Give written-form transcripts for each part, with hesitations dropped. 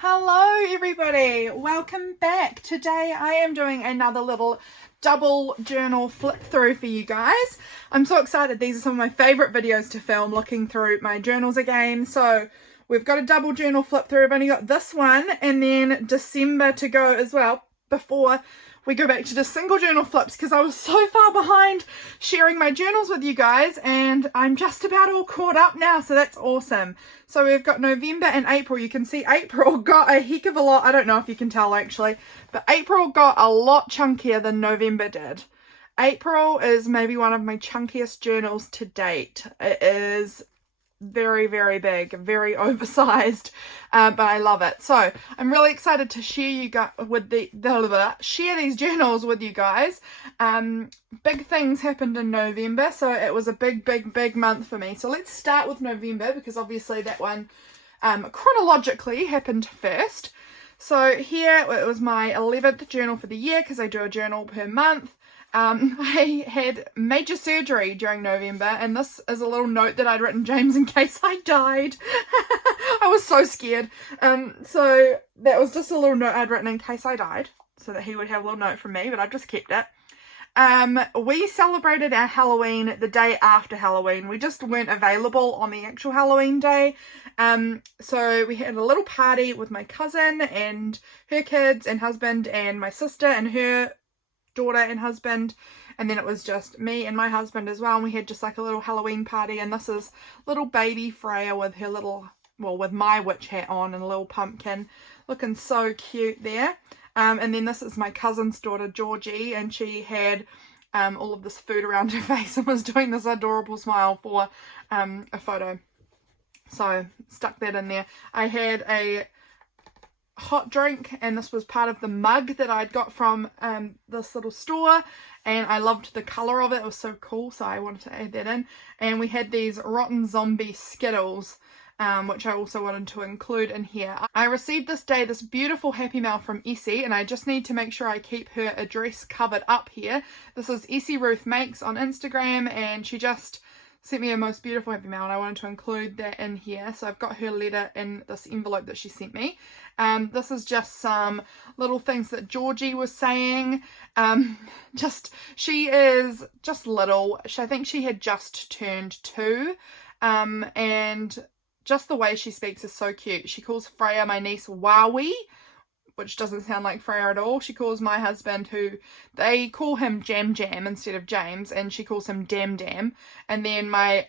Hello everybody, welcome back. Today I am doing another little double journal flip through for you guys. I'm so excited. These are some of my favorite videos to film, looking through my journals again. So we've got a double journal flip through. I've only got this one and then December to go as well before we go back to just single journal flips, because I was so far behind sharing my journals with you guys and I'm just about all caught up now, so that's awesome. So we've got November and April. You can see April got a heck of a lot. I don't know if you can tell actually, but April got a lot chunkier than November did. April is maybe one of my chunkiest journals to date. It is very, very big, very oversized, but I love it. So I'm really excited to share share these journals with you guys. Big things happened in November, so it was a big month for me. So let's start with November, because obviously that one chronologically happened first. So here it was my 11th journal for the year, because I do a journal per month. I had major surgery during November, and this is a little note that I'd written James in case I died. I was so scared. So that was just a little note I'd written in case I died, so that he would have a little note from me, but I've just kept it. We celebrated our Halloween the day after Halloween. We just weren't available on the actual Halloween day. So we had a little party with my cousin and her kids and husband and my sister and her daughter and husband, and then it was just me and my husband as well, and we had just like a little Halloween party. And this is little baby Freya with her little, well, with my witch hat on and a little pumpkin, looking so cute there. And then this is my cousin's daughter Georgie, and she had all of this food around her face and was doing this adorable smile for a photo, so stuck that in there. I had a hot drink, and this was part of the mug that I'd got from this little store, and I loved the colour of it. It was so cool, so I wanted to add that in. And we had these rotten zombie Skittles, which I also wanted to include in here. I received this day this beautiful happy mail from Essie, and I just need to make sure I keep her address covered up here. This is Essie Ruth Makes on Instagram, and she just sent me a most beautiful happy mail, and I wanted to include that in here. So I've got her letter in this envelope that she sent me. This is just some little things that Georgie was saying. She is just little. I think she had just turned 2, and just the way she speaks is so cute. She calls Freya, my niece, Wowie, which doesn't sound like Freya at all. She calls my husband, who they call him Jam Jam instead of James, and she calls him Dam Dam. And then my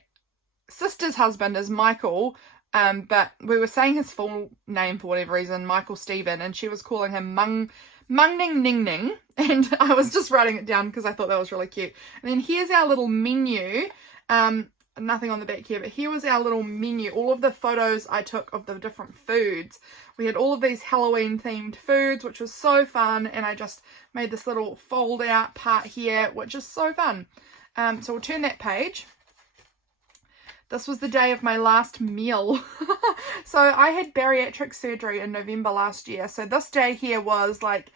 sister's husband is Michael, but we were saying his full name for whatever reason, Michael Stephen, and she was calling him Mung Ning Ning Ning, and I was just writing it down because I thought that was really cute. And then here's our little menu. Nothing on the back here, but here was our little menu, all of the photos I took of the different foods. We had all of these Halloween themed foods, which was so fun, and I just made this little fold out part here, which is so fun. So we'll turn that page. This was the day of my last meal. So I had bariatric surgery in November last year, so this day here was like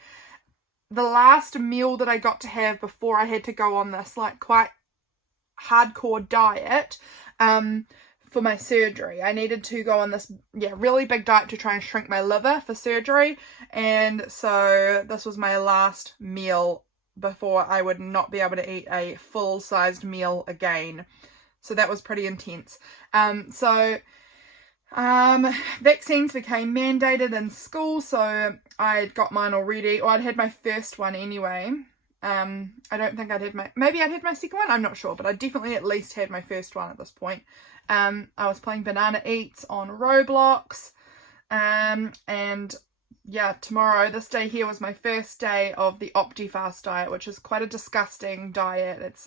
the last meal that I got to have before I had to go on this like quite hardcore diet for my surgery. I needed to go on this really big diet to try and shrink my liver for surgery, and so this was my last meal before I would not be able to eat a full-sized meal again. So that was pretty intense. Vaccines became mandated in school, so I'd got mine already, or I'd had my first one anyway. I don't think maybe I'd had my second one, I'm not sure, but I definitely at least had my first one at this point. I was playing Banana Eats on Roblox, and yeah, tomorrow, this day here, was my first day of the Optifast diet, which is quite a disgusting diet.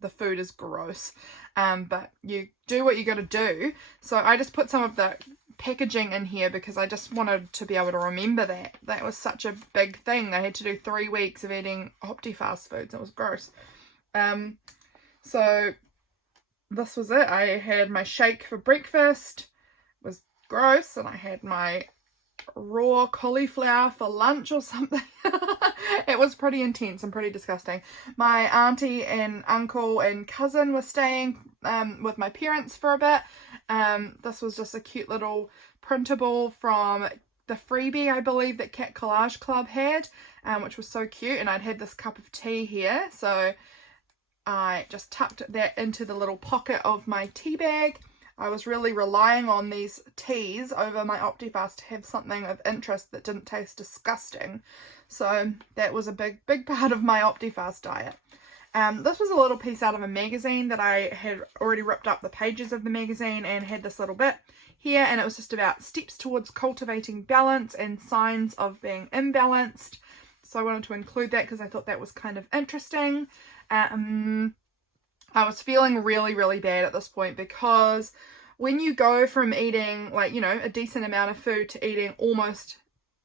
The food is gross, but you do what you gotta do. So I just put some of the packaging in here because I just wanted to be able to remember that was such a big thing. I had to do 3 weeks of eating Optifast foods. It was gross. So this was it. I had my shake for breakfast. It was gross. And I had my raw cauliflower for lunch or something. It was pretty intense and pretty disgusting. My auntie and uncle and cousin were staying with my parents for a bit. This was just a cute little printable from the freebie, I believe, that Cat Collage Club had, which was so cute. And I'd had this cup of tea here, so I just tucked that into the little pocket of my tea bag. I was really relying on these teas over my Optifast to have something of interest that didn't taste disgusting. So that was a big part of my Optifast diet. This was a little piece out of a magazine that I had already ripped up the pages of the magazine and had this little bit here, and it was just about steps towards cultivating balance and signs of being imbalanced. So I wanted to include that because I thought that was kind of interesting. I was feeling really bad at this point, because when you go from eating, like, you know, a decent amount of food to eating almost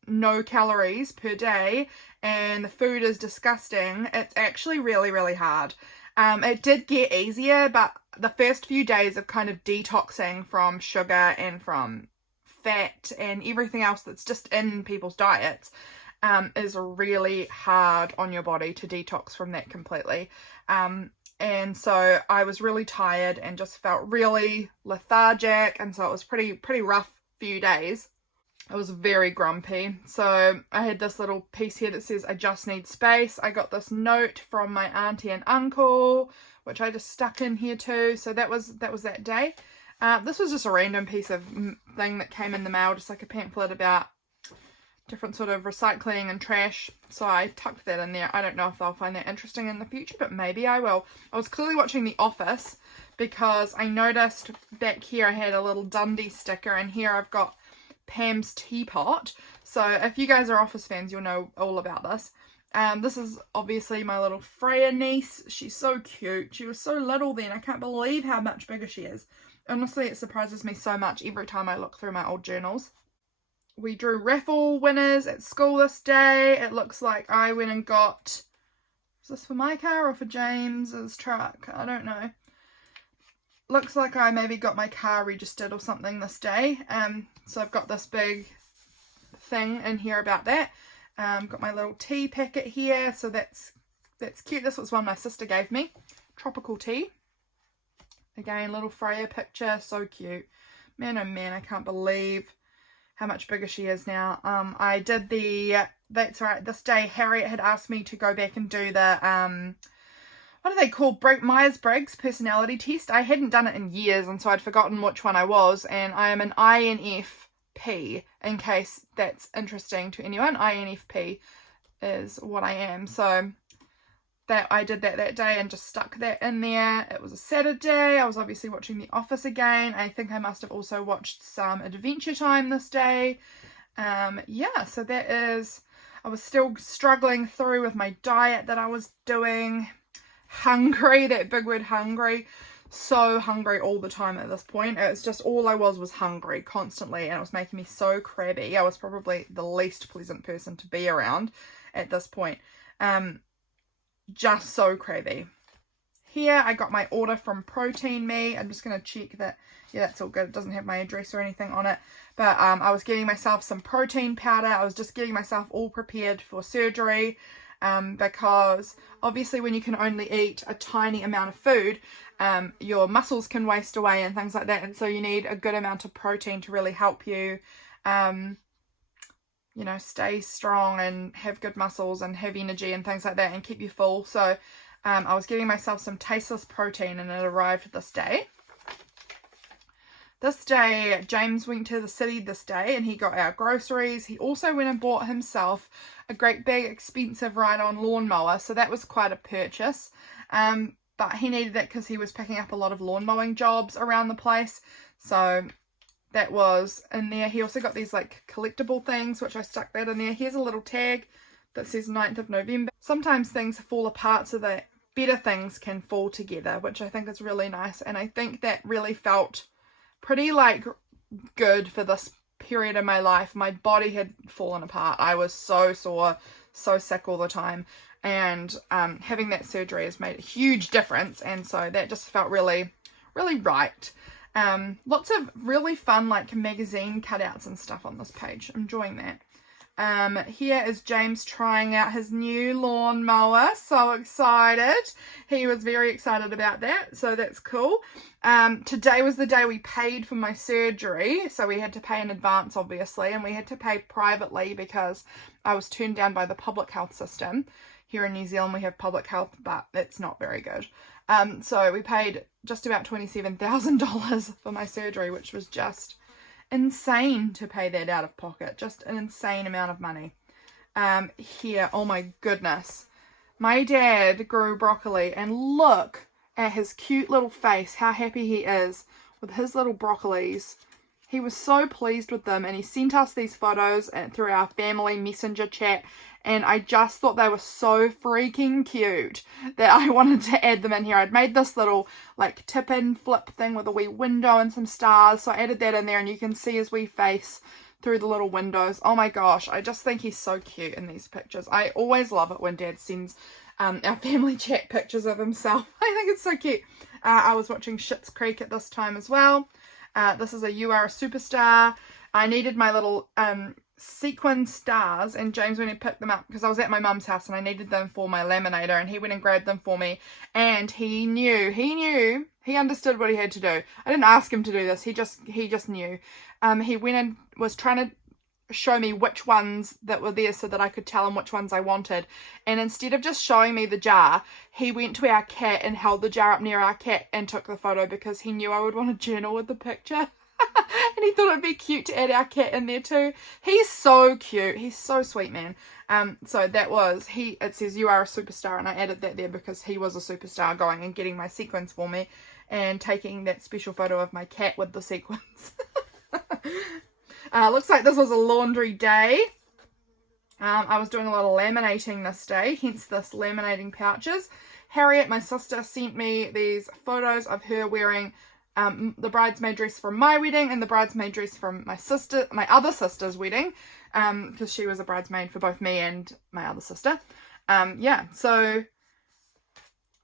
no calories per day, and the food is disgusting, it's actually really hard. It did get easier, but the first few days of kind of detoxing from sugar and from fat and everything else that's just in people's diets is really hard on your body to detox from that completely. And so I was really tired and just felt really lethargic, and so it was pretty rough few days. I was very grumpy. So I had this little piece here that says, I just need space. I got this note from my auntie and uncle, which I just stuck in here too. So that was that day. This was just a random piece of thing that came in the mail, just like a pamphlet about different sort of recycling and trash. So I tucked that in there. I don't know if they'll find that interesting in the future, but maybe I will. I was clearly watching The Office, because I noticed back here I had a little Dundee sticker, and here I've got Pam's teapot. So if you guys are Office fans, you'll know all about this. This is obviously my little Freya niece. She's so cute. She was so little then. I can't believe how much bigger she is. Honestly, it surprises me so much every time I look through my old journals. We drew raffle winners at school this day. It looks like I went and got, is this for my car or for James's truck? I don't know. Looks like I maybe got my car registered or something this day. So I've got this big thing in here about that. Got my little tea packet here, so that's cute. This was one my sister gave me. Tropical tea. Again, little Freya picture, so cute. Man, oh man, I can't believe how much bigger she is now. I did that's right, this day Harriet had asked me to go back and do the, what do they call, Myers-Briggs personality test. I hadn't done it in years, and so I'd forgotten which one I was, and I am an INFP, in case that's interesting to anyone. INFP is what I am. So that I did that day and just stuck that in there. It was a Saturday. I was obviously watching The Office again. I think I must have also watched some Adventure Time this day. Yeah, so that is, I was still struggling through with my diet that I was doing. Hungry, that big word hungry. So hungry all the time at this point. It was just, all I was hungry constantly, and it was making me so crabby. I was probably the least pleasant person to be around at this point. Just so crabby. Here I got my order from Protein Me. I'm just going to check that, yeah, that's all good. It doesn't have my address or anything on it. But I was getting myself some protein powder. I was just getting myself all prepared for surgery. Because obviously when you can only eat a tiny amount of food, your muscles can waste away and things like that. And so you need a good amount of protein to really help you, you know, stay strong and have good muscles and have energy and things like that and keep you full. So I was getting myself some tasteless protein, and it arrived this day. This day, James went to the city this day and he got our groceries. He also went and bought himself a great big expensive ride-on lawnmower. So that was quite a purchase. But he needed it because he was picking up a lot of lawn mowing jobs around the place. So that was in there. He also got these like collectible things, which I stuck that in there. Here's a little tag that says 9th of November. Sometimes things fall apart so that better things can fall together, which I think is really nice. And I think that really felt pretty like good for this period of my life. My body had fallen apart. I was so sore, so sick all the time, and having that surgery has made a huge difference, and so that just felt really right. Lots of really fun like magazine cutouts and stuff on this page. I'm enjoying that. Here is James trying out his new lawnmower. So excited. He was very excited about that, so that's cool. Today was the day we paid for my surgery, so we had to pay in advance, obviously, and we had to pay privately because I was turned down by the public health system. Here in New Zealand we have public health, but it's not very good. So we paid just about $27,000 for my surgery, which was just insane to pay that out of pocket. Just an insane amount of money. Here, oh my goodness, my dad grew broccoli, and look at his cute little face, how happy he is with his little broccolis. He was so pleased with them, and he sent us these photos through our family messenger chat, and I just thought they were so freaking cute that I wanted to add them in here. I'd made this little like tip-in flip thing with a wee window and some stars, so I added that in there, and you can see his wee face through the little windows. Oh my gosh, I just think he's so cute in these pictures. I always love it when Dad sends our family chat pictures of himself. I think it's so cute. I was watching Schitt's Creek at this time as well. This is a You Are a Superstar. I needed my little sequin stars, and James went and picked them up because I was at my mum's house and I needed them for my laminator, and he went and grabbed them for me, and he understood what he had to do. I didn't ask him to do this, he just knew. He went and was trying to show me which ones that were there so that I could tell him which ones I wanted, and instead of just showing me the jar, he went to our cat and held the jar up near our cat and took the photo because he knew I would want to journal with the picture. And he thought it'd be cute to add our cat in there too. He's so cute. He's so sweet, man. So that was, it says You Are a Superstar, and I added that there because he was a superstar going and getting my sequins for me and taking that special photo of my cat with the sequins. Looks like this was a laundry day. I was doing a lot of laminating this day, hence this laminating pouches. Harriet, my sister, sent me these photos of her wearing the bridesmaid dress from my wedding and the bridesmaid dress from my other sister's wedding, because she was a bridesmaid for both me and my other sister. Yeah, so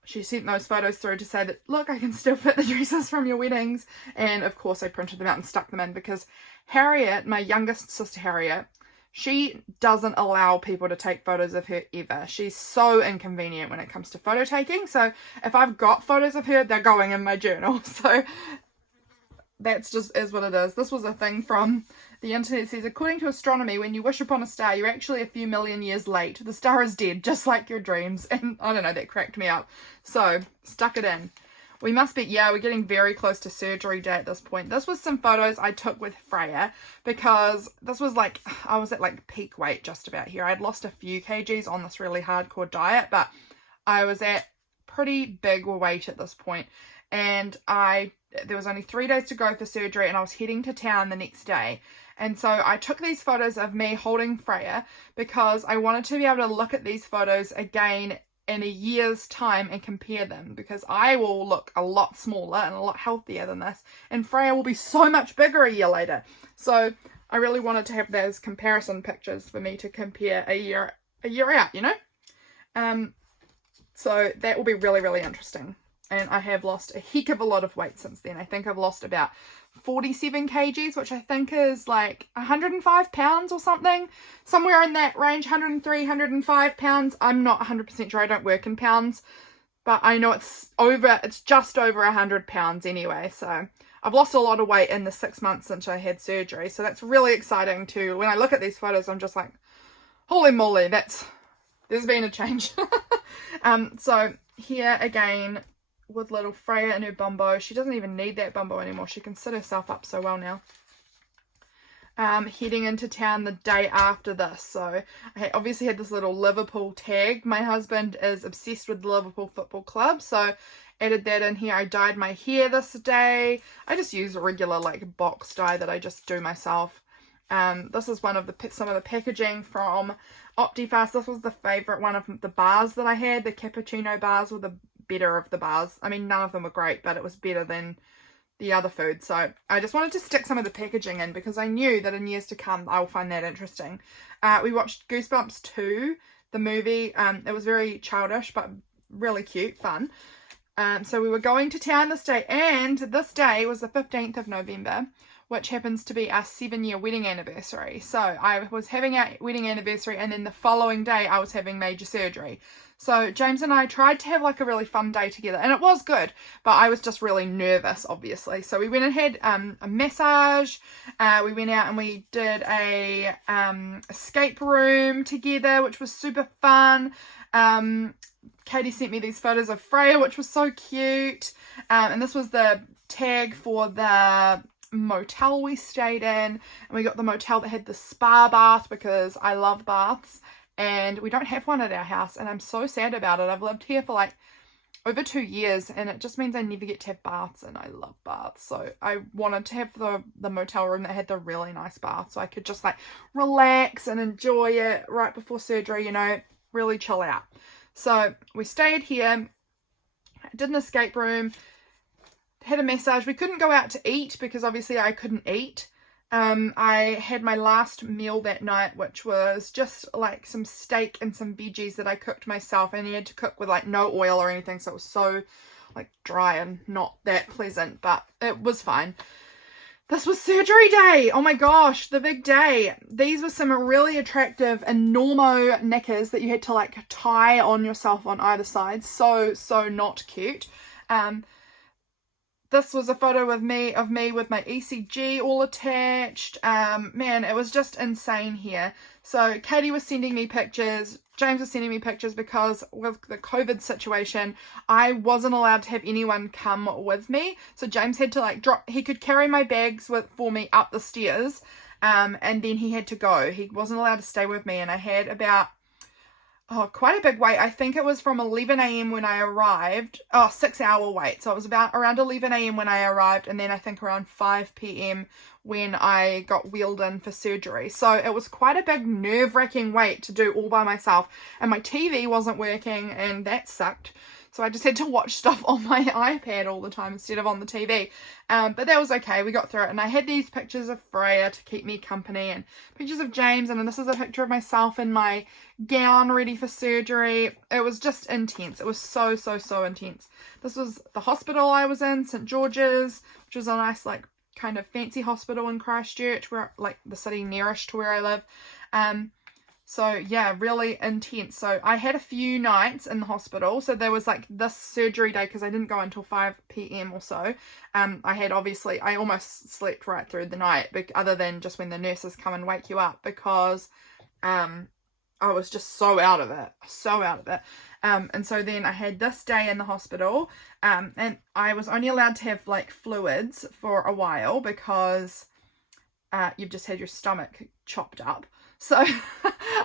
she sent those photos through to say that, look, I can still fit the dresses from your weddings, and of course I printed them out and stuck them in because Harriet, my youngest sister Harriet, she doesn't allow people to take photos of her ever. She's so inconvenient when it comes to photo taking. So if I've got photos of her, they're going in my journal. So that's just is what it is. This was a thing from the internet. It says, according to astronomy, when you wish upon a star, you're actually a few million years late. The star is dead, just like your dreams. And I don't know, that cracked me up. So stuck it in. We must be, yeah, we're getting very close to surgery day at this point. This was some photos I took with Freya because this was like, I was at like peak weight just about here. I'd lost a few kgs on this really hardcore diet, but I was at pretty big weight at this point. And there was only 3 days to go for surgery, and I was heading to town the next day. And so I took these photos of me holding Freya because I wanted to be able to look at these photos again in a year's time and compare them, because I will look a lot smaller and a lot healthier than this, and Freya will be so much bigger a year later. So I really wanted to have those comparison pictures for me to compare a year out, you know. So that will be really, really interesting. And I have lost a heck of a lot of weight since then. I think I've lost about 47 kgs, which I think is like 105 pounds or something. Somewhere in that range, 103, 105 pounds. I'm not 100% sure. I don't work in pounds. But I know it's just over 100 pounds anyway. So I've lost a lot of weight in the 6 months since I had surgery. So that's really exciting too. When I look at these photos, I'm just like, holy moly, there's been a change. So here again, with little Freya and her bumbo. She doesn't even need that bumbo anymore. She can sit herself up so well now. Heading into town the day after this. So I obviously had this little Liverpool tag. My husband is obsessed with the Liverpool Football Club, so added that in here. I dyed my hair this day. I just use a regular like box dye that I just do myself. This is some of the packaging from Optifast. This was the favourite one of the bars that I had. The cappuccino bars were the better of the bars. I mean, none of them were great, but it was better than the other food. So I just wanted to stick some of the packaging in because I knew that in years to come I'll find that interesting. We watched Goosebumps 2, the movie. It was very childish but really cute, fun. So we were going to town this day, and this day was the 15th of November, which happens to be our 7-year wedding anniversary. So I was having our wedding anniversary, and then the following day I was having major surgery. So James and I tried to have like a really fun day together, and it was good, but I was just really nervous, obviously. So we went and had a massage. We went out and we did a escape room together, which was super fun. Katie sent me these photos of Freya, which was so cute. And this was the tag for the motel we stayed in, and we got the motel that had the spa bath because I love baths, and we don't have one at our house, and I'm so sad about it. I've lived here for like over 2 years, and it just means I never get to have baths, and I love baths. So I wanted to have the motel room that had the really nice bath, so I could just like relax and enjoy it right before surgery, you know, really chill out. So we stayed here, did an escape room, had a massage. We couldn't go out to eat because obviously I couldn't eat. I had my last meal that night, which was just like some steak and some veggies that I cooked myself, and you had to cook with like no oil or anything, so it was so like dry and not that pleasant, but it was fine. This was surgery day. Oh my gosh, the big day. These were some really attractive enormo knickers that you had to like tie on yourself on either side. So not cute. This was a photo of me with my ECG all attached. Man, it was just insane here. So Katie was sending me pictures. James was sending me pictures because with the COVID situation, I wasn't allowed to have anyone come with me. So James had to like he could carry my bags for me up the stairs. And then he had to go. He wasn't allowed to stay with me. And I had about quite a big wait. I think it was from 11 a.m. when I arrived. 6-hour wait. So it was about around 11 a.m. when I arrived, and then I think around 5 p.m. when I got wheeled in for surgery. So it was quite a big nerve-wracking wait to do all by myself, and my TV wasn't working, and that sucked. So I just had to watch stuff on my iPad all the time instead of on the TV. But that was okay. We got through it. And I had these pictures of Freya to keep me company, and pictures of James. And then this is a picture of myself in my gown ready for surgery. It was just intense. It was so intense. This was the hospital I was in, St. George's, which was a nice like kind of fancy hospital in Christchurch, where like the city nearest to where I live. So yeah, really intense. So I had a few nights in the hospital. So there was like this surgery day, because I didn't go until 5 p.m. or so. I almost slept right through the night, other than just when the nurses come and wake you up, because I was just so out of it. And so then I had this day in the hospital, and I was only allowed to have like fluids for a while, because you've just had your stomach chopped up. So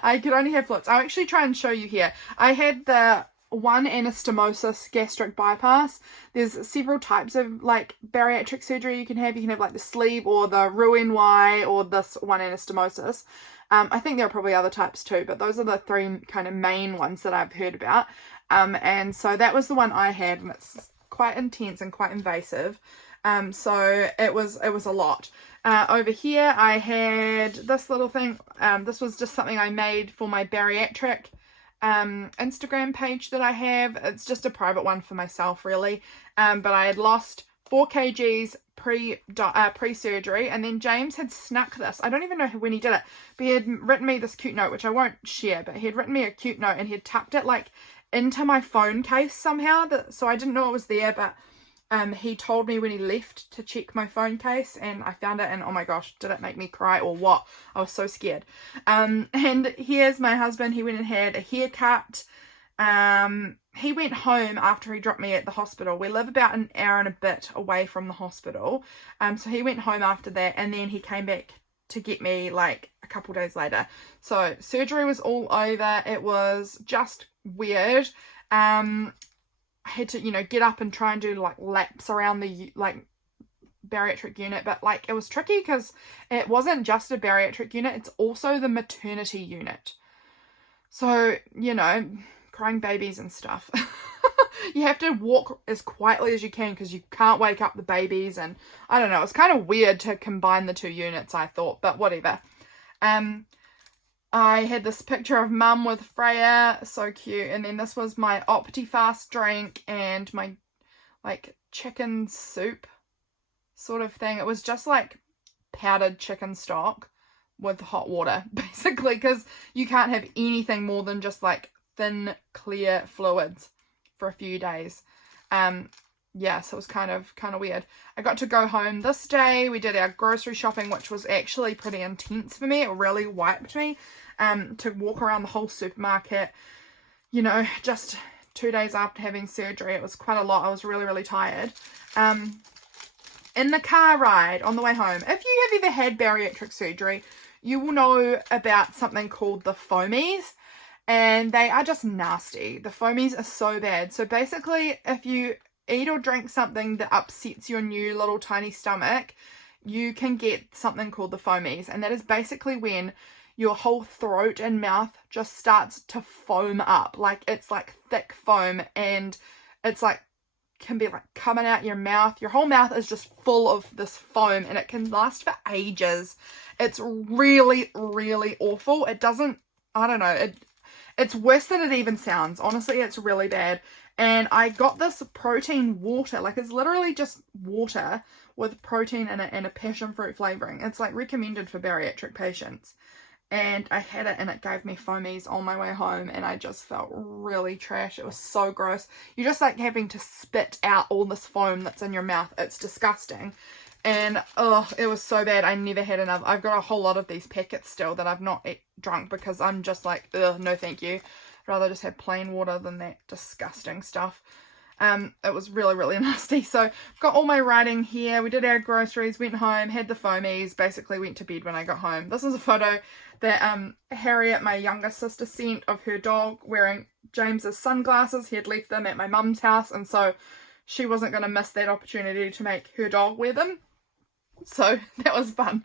I could only have fluids. I'll actually try and show you here. I had the one anastomosis gastric bypass. There's several types of like bariatric surgery you can have. You can have like the sleeve or the Roux-en-Y or this one anastomosis. I think there are probably other types too, but those are the 3 kind of main ones that I've heard about. And so that was the one I had, and it's quite intense and quite invasive. So it was a lot. Over here I had this little thing. This was just something I made for my bariatric Instagram page that I have. It's just a private one for myself, really. But I had lost 4 kgs pre-surgery, and then James had snuck this. I don't even know when he did it, but he had written me this cute note, which I won't share, but he had written me a cute note, and he had tucked it like into my phone case somehow, so I didn't know it was there, but he told me when he left to check my phone case, and I found it, and oh my gosh, did it make me cry or what? I was so scared. And here's my husband. He went and had a haircut. He went home after he dropped me at the hospital. We live about an hour and a bit away from the hospital. So he went home after that, and then he came back to get me like a couple days later. So surgery was all over. It was just weird. I had to, get up and try and do like laps around the like bariatric unit, but like it was tricky because it wasn't just a bariatric unit, it's also the maternity unit. So, crying babies and stuff. You have to walk as quietly as you can because you can't wake up the babies, and I don't know, it's kind of weird to combine the 2 units, I thought, but whatever. I had this picture of Mum with Freya, so cute, and then this was my Optifast drink and my like chicken soup sort of thing. It was just like powdered chicken stock with hot water, basically, because you can't have anything more than just like thin, clear fluids for a few days. Yeah, so it was kind of weird. I got to go home this day. We did our grocery shopping, which was actually pretty intense for me. It really wiped me to walk around the whole supermarket, you know, just 2 days after having surgery. It was quite a lot. I was really, really tired. In the car ride on the way home, if you have ever had bariatric surgery, you will know about something called the Foamies, and they are just nasty. The Foamies are so bad. So basically, if you eat or drink something that upsets your new little tiny stomach, you can get something called the Foamies, and that is basically when your whole throat and mouth just starts to foam up. Like, it's like thick foam, and it's like can be like coming out your mouth. Your whole mouth is just full of this foam, and it can last for ages. It's really, really awful. It doesn't, I don't know, it's worse than it even sounds. Honestly, it's really bad. And I got this protein water, like it's literally just water with protein in it and a passion fruit flavoring. It's like recommended for bariatric patients. And I had it, and it gave me foamies on my way home, and I just felt really trash. It was so gross. You're just like having to spit out all this foam that's in your mouth. It's disgusting. And oh, it was so bad. I never had another. I've got a whole lot of these packets still that I've not drunk because I'm just like, ugh, no thank you. I'd rather just have plain water than that disgusting stuff. It was really, really nasty. So got all my writing here. We did our groceries, went home, had the foamies, basically went to bed when I got home. This is a photo that Harriet, my younger sister, sent of her dog wearing James's sunglasses. He had left them at my mum's house, and so she wasn't going to miss that opportunity to make her dog wear them. So that was fun.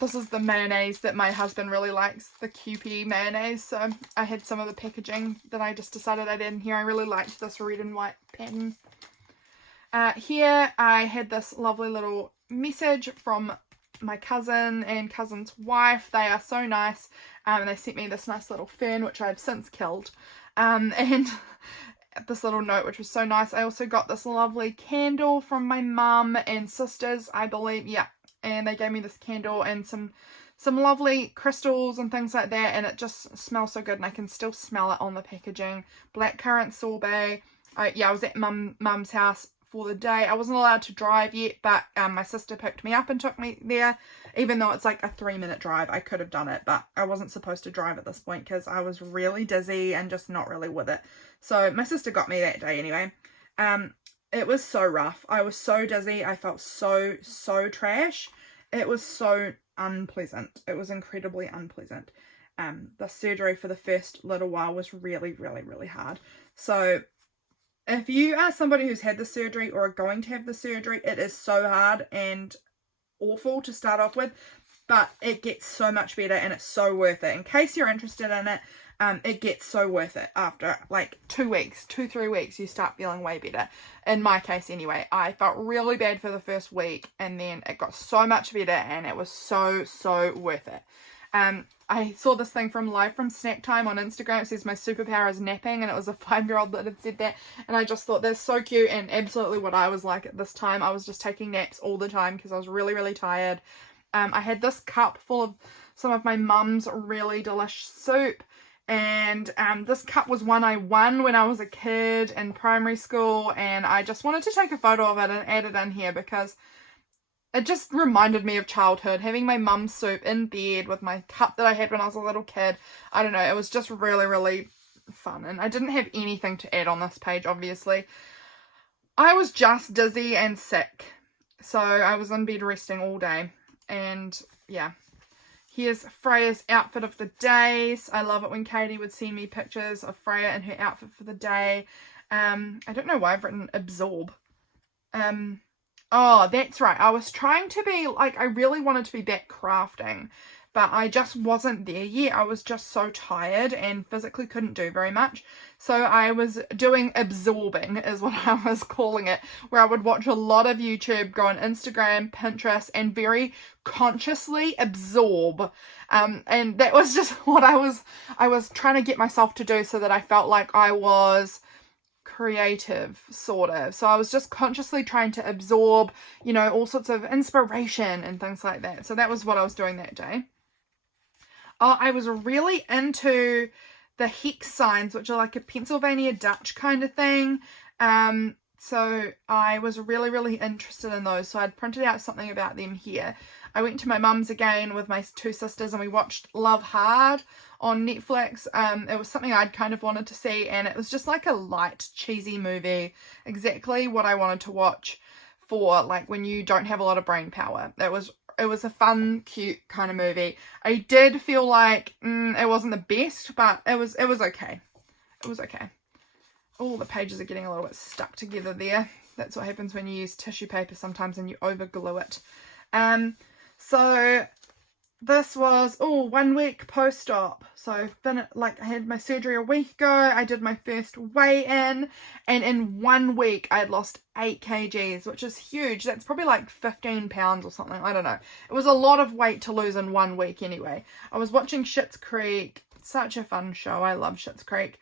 This is the mayonnaise that my husband really likes, the QP mayonnaise. So I had some of the packaging that I just decided I'd add in here. I really liked this red and white pattern. Here I had this lovely little message from my cousin and cousin's wife. They are so nice, and they sent me this nice little fern, which I've since killed, and this little note, which was so nice. I also got this lovely candle from my mum and sisters, I believe. Yeah, and they gave me this candle and some lovely crystals and things like that, and it just smells so good, and I can still smell it on the packaging. Blackcurrant sorbet. I was at mum's house for the day. I wasn't allowed to drive yet, but my sister picked me up and took me there, even though it's like a 3-minute drive. I could have done it, but I wasn't supposed to drive at this point because I was really dizzy and just not really with it. So my sister got me that day anyway. It was so rough. I was so dizzy. I felt so trash. It was so unpleasant. It was incredibly unpleasant. The surgery for the first little while was really, really, really hard. So if you are somebody who's had the surgery or are going to have the surgery, it is so hard and awful to start off with, but it gets so much better, and it's so worth it. In case you're interested in it, it gets so worth it. After like 3 weeks, you start feeling way better. In my case anyway, I felt really bad for the first week, and then it got so much better, and it was so worth it. I saw this thing from Live from Snack Time on Instagram. It says my superpower is napping, and it was a 5-year-old that had said that, and I just thought that's so cute and absolutely what I was like at this time. I was just taking naps all the time because I was really, really tired. I had this cup full of some of my mum's really delicious soup, and this cup was one I won when I was a kid in primary school, and I just wanted to take a photo of it and add it in here because it just reminded me of childhood, having my mum's soup in bed with my cup that I had when I was a little kid. I don't know, it was just really, really fun. And I didn't have anything to add on this page, obviously. I was just dizzy and sick, so I was in bed resting all day. And yeah, here's Freya's outfit of the days. I love it when Katie would send me pictures of Freya in her outfit for the day. I don't know why I've written absorb. Oh, that's right. I was trying to be, like, I really wanted to be back crafting, but I just wasn't there yet. I was just so tired and physically couldn't do very much. So I was doing absorbing is what I was calling it, where I would watch a lot of YouTube, go on Instagram, Pinterest, and very consciously absorb. And that was just what I was trying to get myself to do so that I felt like I was creative, sort of. So I was just consciously trying to absorb, you know, all sorts of inspiration and things like that. So that was what I was doing that day. Oh, I was really into the hex signs, which are like a Pennsylvania Dutch kind of thing. So I was really, really interested in those. So I'd printed out something about them here. I went to my mum's again with my two sisters and we watched Love Hard on Netflix. It was something I'd kind of wanted to see, and it was just like a light, cheesy movie. Exactly what I wanted to watch for like when you don't have a lot of brain power. It was a fun, cute kind of movie. I did feel like it wasn't the best, but it was okay. It was okay. Oh, the pages are getting a little bit stuck together there. That's what happens when you use tissue paper sometimes and you over glue it. So this was 1 week post-op. So like I had my surgery a week ago. I did my first weigh-in, and in 1 week I had lost 8 kgs, which is huge. That's probably like 15 pounds or something. I don't know. It was a lot of weight to lose in 1 week anyway. I was watching Schitt's Creek. Such a fun show. I love Schitt's Creek.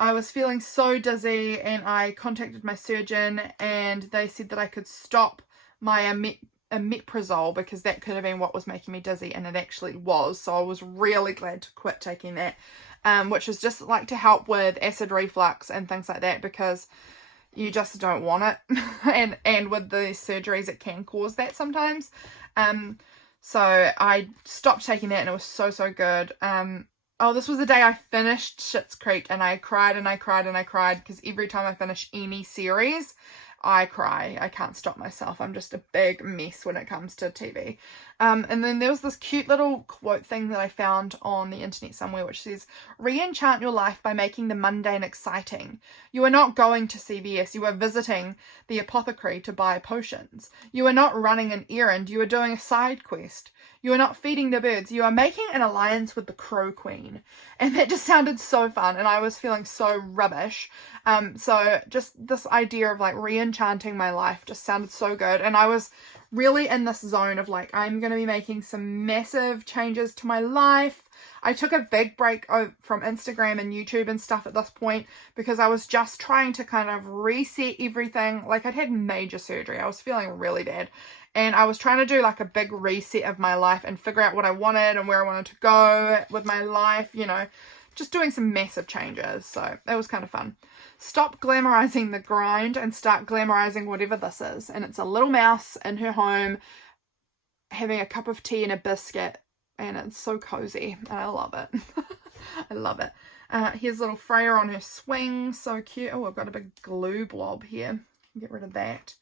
I was feeling so dizzy, and I contacted my surgeon, and they said that I could stop my omeprazole because that could have been what was making me dizzy, and it actually was. So I was really glad to quit taking that, which is just like to help with acid reflux and things like that, because you just don't want it. and with the surgeries it can cause that sometimes. So I stopped taking that, and it was so good. Oh, this was the day I finished Schitt's Creek, and I cried and I cried and I cried, because every time I finish any series, I cry. I can't stop myself. I'm just a big mess when it comes to TV. And then there was this cute little quote thing that I found on the internet somewhere, which says, "Re-enchant your life by making the mundane exciting. You are not going to CVS. You are visiting the apothecary to buy potions. You are not running an errand. You are doing a side quest. You are not feeding the birds. You are making an alliance with the Crow Queen." And that just sounded so fun, and I was feeling so rubbish. So just this idea of like re-enchanting my life just sounded so good. And I was really in this zone of like, I'm going to be making some massive changes to my life. I took a big break from Instagram and YouTube and stuff at this point, because I was just trying to kind of reset everything. Like, I'd had major surgery. I was feeling really bad. And I was trying to do like a big reset of my life and figure out what I wanted and where I wanted to go with my life, you know, just doing some massive changes. So that was kind of fun. Stop glamorizing the grind and start glamorizing whatever this is. And it's a little mouse in her home having a cup of tea and a biscuit, and it's so cozy, and I love it. I love it. Here's little Freya on her swing, so cute. Oh, I've got a big glue blob here. Get rid of that.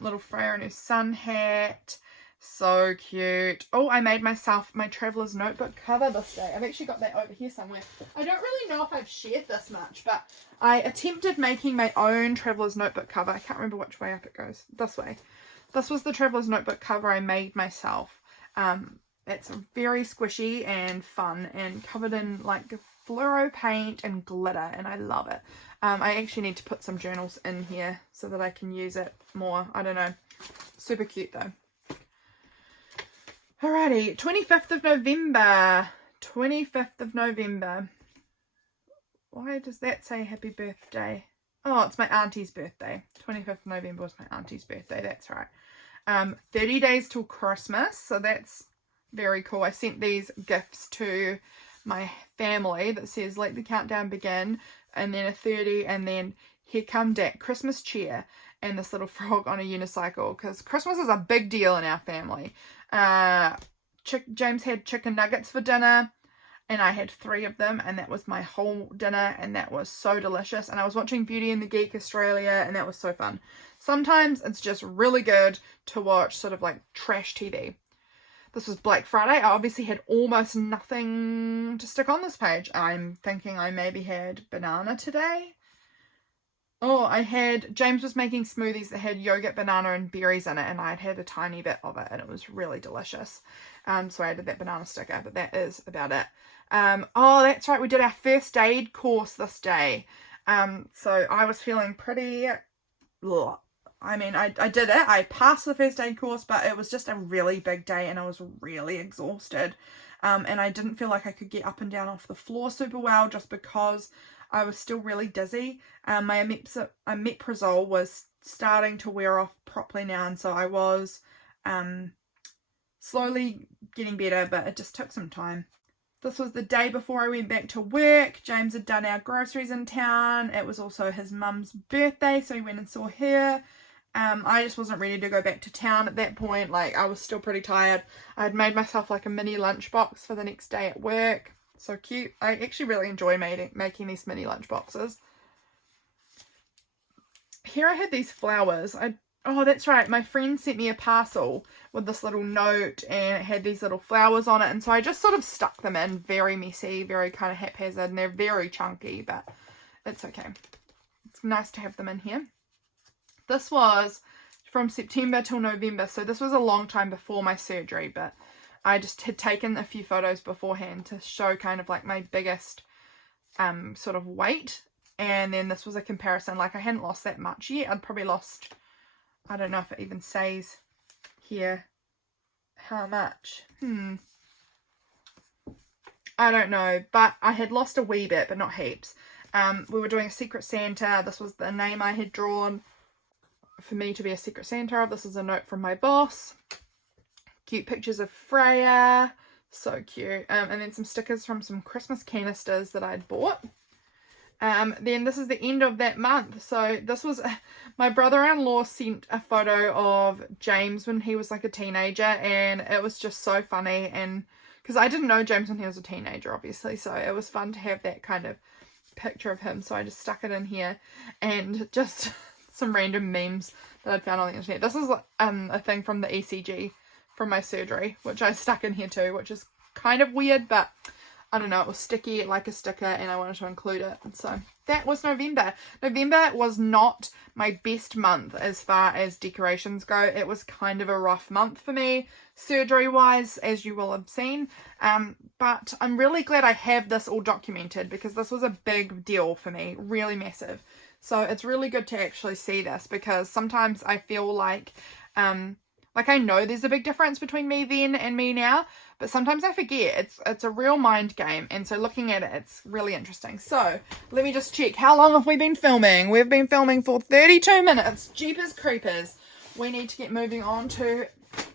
Little Freya in her sun hat. So cute. Oh, I made myself my traveler's notebook cover this day. I've actually got that over here somewhere. I don't really know if I've shared this much, but I attempted making my own traveler's notebook cover. I can't remember which way up it goes. This way. This was the traveler's notebook cover I made myself. It's very squishy and fun and covered in like fluoro paint and glitter, and I love it. I actually need to put some journals in here so that I can use it more. I don't know. Super cute though. Alrighty, 25th of November. 25th of November. Why does that say happy birthday? Oh, it's my auntie's birthday. 25th of November was my auntie's birthday. That's right. 30 days till Christmas. So that's very cool. I sent these gifts to my family that says let the countdown begin, and then a 30, and then here come dat Christmas cheer, and this little frog on a unicycle, because Christmas is a big deal in our family. James had chicken nuggets for dinner, and I had 3 of them, and that was my whole dinner, and that was so delicious. And I was watching Beauty and the Geek Australia, and that was so fun. Sometimes it's just really good to watch sort of like trash TV. This was Black Friday. I obviously had almost nothing to stick on this page. I'm thinking I maybe had banana today. Oh, James was making smoothies that had yogurt, banana, and berries in it, and I'd had a tiny bit of it, and it was really delicious. So I added that banana sticker, but that is about it. Oh, that's right, we did our first aid course this day. So I was feeling pretty... Ugh. I mean, I did it. I passed the first aid course, but it was just a really big day, and I was really exhausted. And I didn't feel like I could get up and down off the floor super well, just because I was still really dizzy. My omeprazole was starting to wear off properly now, and so I was slowly getting better, but it just took some time. This was the day before I went back to work. James had done our groceries in town. It was also his mum's birthday, so he went and saw her. I just wasn't ready to go back to town at that point. Like, I was still pretty tired. I had made myself like a mini lunchbox for the next day at work. So cute. I actually really enjoy making these mini lunch boxes. Here I had these flowers. Oh, that's right. My friend sent me a parcel with this little note, and it had these little flowers on it. And so I just sort of stuck them in, very messy, very kind of haphazard, and they're very chunky, but it's okay. It's nice to have them in here. This was from September till November, so this was a long time before my surgery, but I just had taken a few photos beforehand to show kind of like my biggest sort of weight, and then this was a comparison. Like, I hadn't lost that much yet. I'd probably lost, I don't know if it even says here how much. I don't know, but I had lost a wee bit, but not heaps. We were doing a Secret Santa. This was the name I had drawn for me to be a Secret Santa. This is a note from my boss. Cute pictures of Freya. So cute. And then some stickers from some Christmas canisters that I'd bought. Then this is the end of that month. So this was, my brother-in-law sent a photo of James when he was like a teenager, and it was just so funny. And because I didn't know James when he was a teenager, obviously, so it was fun to have that kind of picture of him. So I just stuck it in here, and just some random memes that I'd found on the internet. This is a thing from the ECG from my surgery, which I stuck in here too, which is kind of weird, but I don't know, it was sticky like a sticker, and I wanted to include it. And so that was November. November was not my best month as far as decorations go. It was kind of a rough month for me, surgery wise, as you will have seen. But I'm really glad I have this all documented, because this was a big deal for me, really massive. So it's really good to actually see this, because sometimes I feel like I know there's a big difference between me then and me now, but sometimes I forget. It's a real mind game, and so looking at it, it's really interesting. So let me just check. How long have we been filming? We've been filming for 32 minutes. Jeepers creepers. We need to get moving on to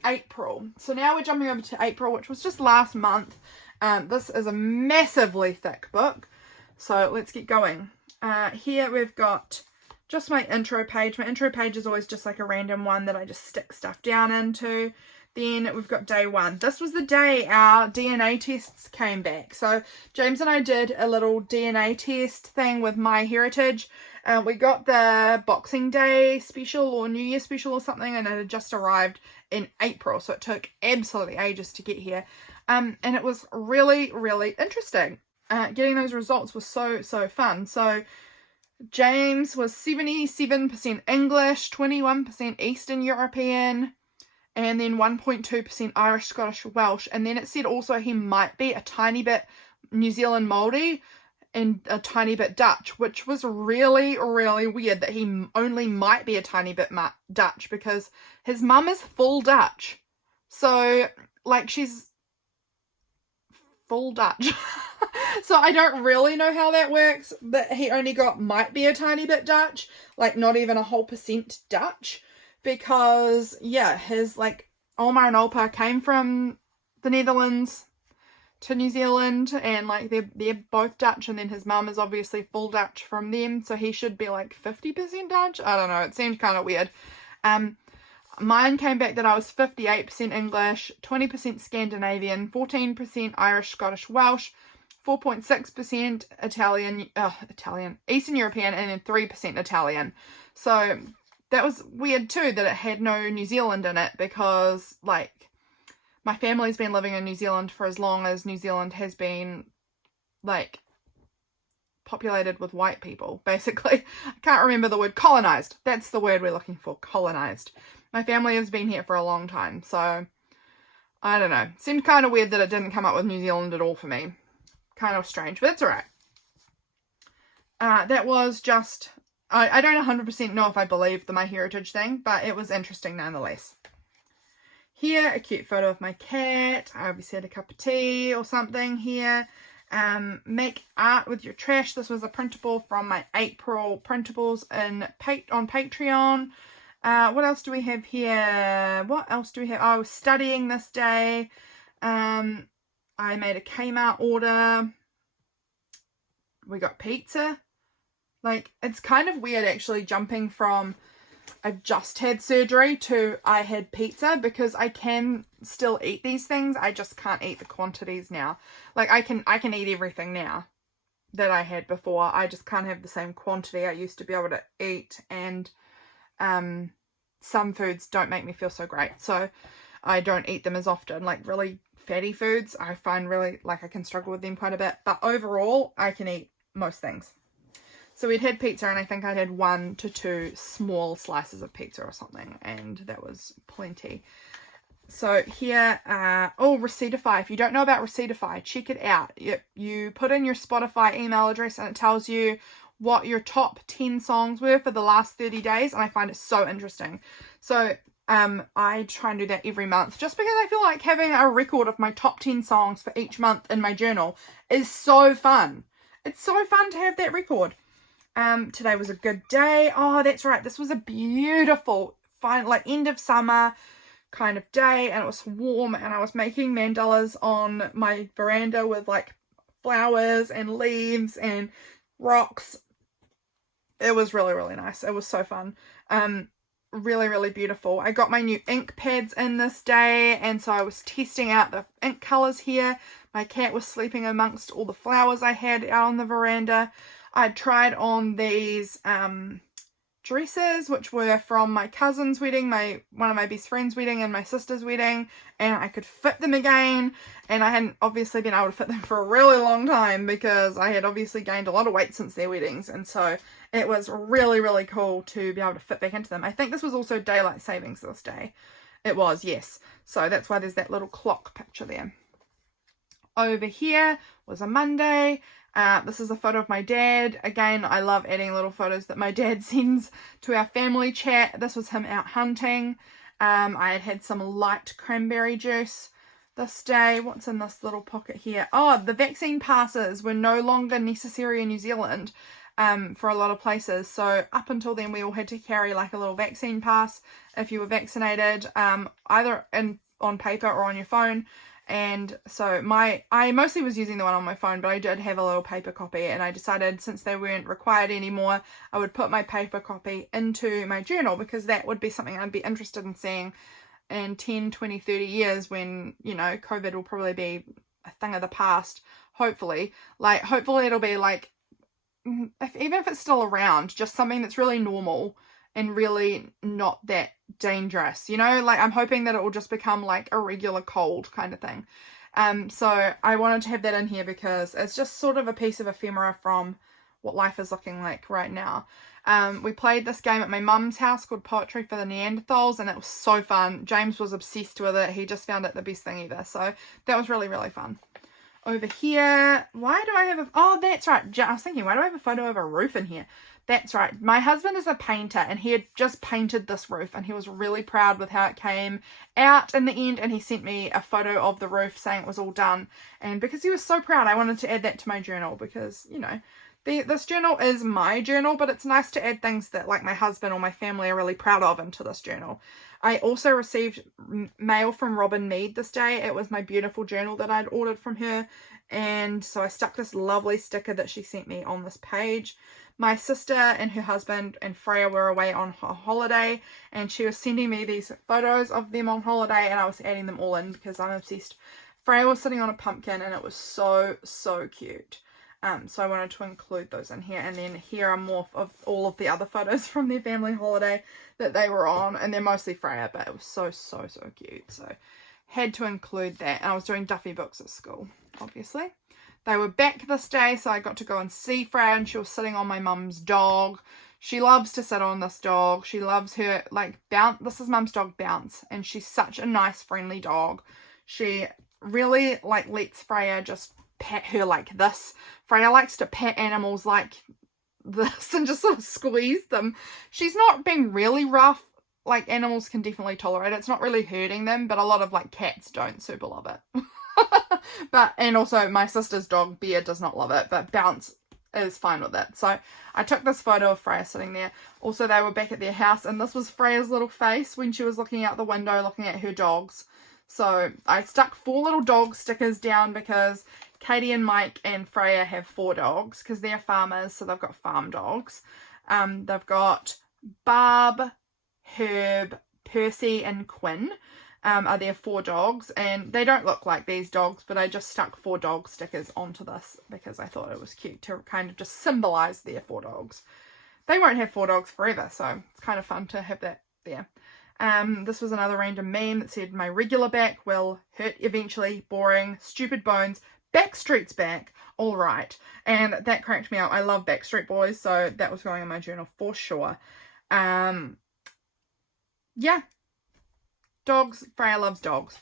April. So now we're jumping over to April, which was just last month. This is a massively thick book, so let's get going. Here we've got just my intro page. My intro page is always just like a random one that I just stick stuff down into. Then we've got day one. This was the day our DNA tests came back. So James and I did a little DNA test thing with MyHeritage. We got the Boxing Day special or New Year special or something, and it had just arrived in April. So it took absolutely ages to get here. And it was really, really interesting. Getting those results was so fun. So James was 77% English, 21% Eastern European, and then 1.2% Irish, Scottish, Welsh. And then it said also he might be a tiny bit New Zealand Māori and a tiny bit Dutch, which was really, really weird that he only might be a tiny bit Dutch, because his mum is full Dutch. So, like, she's full Dutch. So I don't really know how that works, but he only might be a tiny bit Dutch, like not even a whole percent Dutch, because yeah, his like Oma and Opa came from the Netherlands to New Zealand, and like they're both Dutch, and then his mum is obviously full Dutch from them, so he should be like 50% Dutch. I don't know, it seemed kind of weird. Mine came back that I was 58% English, 20% Scandinavian, 14% Irish, Scottish, Welsh, 4.6% Italian, Eastern European, and then 3% Italian. So that was weird too, that it had no New Zealand in it, because like my family's been living in New Zealand for as long as New Zealand has been like populated with white people, basically. I can't remember the word. Colonized. That's the word we're looking for. Colonized. My family has been here for a long time, so I don't know. Seemed kind of weird that it didn't come up with New Zealand at all for me. Kind of strange, but it's alright. That was just, I don't 100% know if I believe the MyHeritage thing, but it was interesting nonetheless. Here, a cute photo of my cat. I obviously had a cup of tea or something here. Make art with your trash. This was a printable from my April printables on Patreon. What else do we have here? What else do we have? I was studying this day. I made a Kmart order. We got pizza. Like, it's kind of weird actually jumping from I've just had surgery to I had pizza, because I can still eat these things. I just can't eat the quantities now. Like, I can eat everything now that I had before. I just can't have the same quantity I used to be able to eat, and some foods don't make me feel so great, so I don't eat them as often. Like, really fatty foods, I find really, like, I can struggle with them quite a bit, but overall I can eat most things. So we'd had pizza, and I think I'd had 1 to 2 small slices of pizza or something, and that was plenty. So here, Receiptify. If you don't know about Receiptify, check it out. You put in your Spotify email address, and it tells you what your top 10 songs were for the last 30 days, and I find it so interesting. So I try and do that every month, just because I feel like having a record of my top 10 songs for each month in my journal is so fun. It's so fun to have that record. Today was a good day. Oh, that's right. This was a beautiful, fine, like, end of summer kind of day, and it was warm, and I was making mandalas on my veranda with, like, flowers and leaves and rocks. It was really, really nice. It was so fun. Really, really beautiful. I got my new ink pads in this day, and so I was testing out the ink colors here. My cat was sleeping amongst all the flowers I had out on the veranda. I tried on these dresses, which were from my cousin's wedding, one of my best friend's wedding, and my sister's wedding, and I could fit them again, and I hadn't obviously been able to fit them for a really long time, because I had obviously gained a lot of weight since their weddings, and so it was really, really cool to be able to fit back into them. I think this was also daylight savings this day. It was, yes. So that's why there's that little clock picture there. Over here was a Monday. This is a photo of my dad. Again, I love adding little photos that my dad sends to our family chat. This was him out hunting. I had some light cranberry juice this day. What's in this little pocket here? Oh, the vaccine passes were no longer necessary in New Zealand for a lot of places. So up until then, we all had to carry like a little vaccine pass if you were vaccinated, either on paper or on your phone. And so I mostly was using the one on my phone, but I did have a little paper copy, and I decided since they weren't required anymore, I would put my paper copy into my journal, because that would be something I'd be interested in seeing in 10, 20, 30 years when, you know, COVID will probably be a thing of the past, hopefully. Like, hopefully it'll be like, even if it's still around, just something that's really normal and really not that dangerous, you know, like I'm hoping that it will just become like a regular cold kind of thing. So I wanted to have that in here because it's just sort of a piece of ephemera from what life is looking like right now. We played this game at my mum's house called Poetry for the Neanderthals, and it was so fun. James was obsessed with it. He just found it the best thing ever. So that was really, really fun. Over here, why do I have oh, that's right. I was thinking, why do I have a photo of a roof in here? That's right. My husband is a painter, and he had just painted this roof, and he was really proud with how it came out in the end, and he sent me a photo of the roof saying it was all done. And because he was so proud, I wanted to add that to my journal because, you know, this journal is my journal, but it's nice to add things that like my husband or my family are really proud of into this journal. I also received mail from Robin Mead this day. It was my beautiful journal that I'd ordered from her, and so I stuck this lovely sticker that she sent me on this page. My sister and her husband and Freya were away on a holiday, and she was sending me these photos of them on holiday, and I was adding them all in because I'm obsessed. Freya was sitting on a pumpkin, and it was so, so cute. So I wanted to include those in here. And then here are more of all of the other photos from their family holiday that they were on, and they're mostly Freya, but it was so, so, so cute. So had to include that. And I was doing Duffy books at school, obviously. They were back this day, so I got to go and see Freya, and she was sitting on my mum's dog. She loves to sit on this dog. She loves her, like, Bounce. This is mum's dog, Bounce, and she's such a nice, friendly dog. She really, like, lets Freya just pat her like this. Freya likes to pat animals like this and just sort of squeeze them. She's not being really rough. Like, animals can definitely tolerate it. It's not really hurting them, but a lot of, like, cats don't super love it. And also my sister's dog, Bear, does not love it, but Bounce is fine with it. So I took this photo of Freya sitting there. Also, they were back at their house, and this was Freya's little face when she was looking out the window looking at her dogs. So I stuck 4 little dog stickers down because Katie and Mike and Freya have 4 dogs because they're farmers, so they've got farm dogs. They've got Barb, Herb, Percy and Quinn are their 4 dogs, and they don't look like these dogs, but I just stuck 4 dog stickers onto this because I thought it was cute to kind of just symbolize their 4 dogs. They won't have 4 dogs forever, so it's kind of fun to have that there. This was another random meme that said, my regular back will hurt eventually, boring, stupid bones, Backstreet's back, all right. And that cracked me up. I love Backstreet Boys, so that was going in my journal for sure. Yeah. Dogs. Freya loves dogs.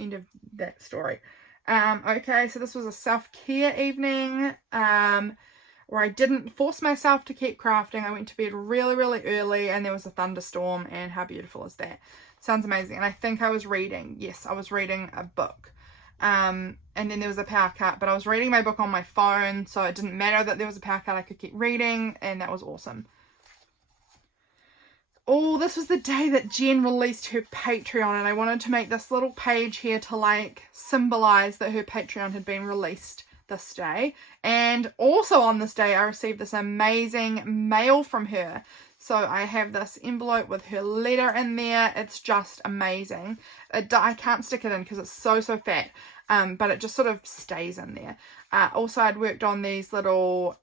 End of that story. Okay, so this was a self-care evening where I didn't force myself to keep crafting. I went to bed really, really early, and there was a thunderstorm, and how beautiful is that? Sounds amazing. And I think I was reading. Yes, I was reading a book. And then there was a power cut, but I was reading my book on my phone, so it didn't matter that there was a power cut. I could keep reading, and that was awesome. Oh, this was the day that Jen released her Patreon, and I wanted to make this little page here to like symbolize that her Patreon had been released this day. And also on this day I received this amazing mail from her. So I have this envelope with her letter in there. It's just amazing. I can't stick it in because it's so fat, but it just sort of stays in there. Also, I'd worked on these little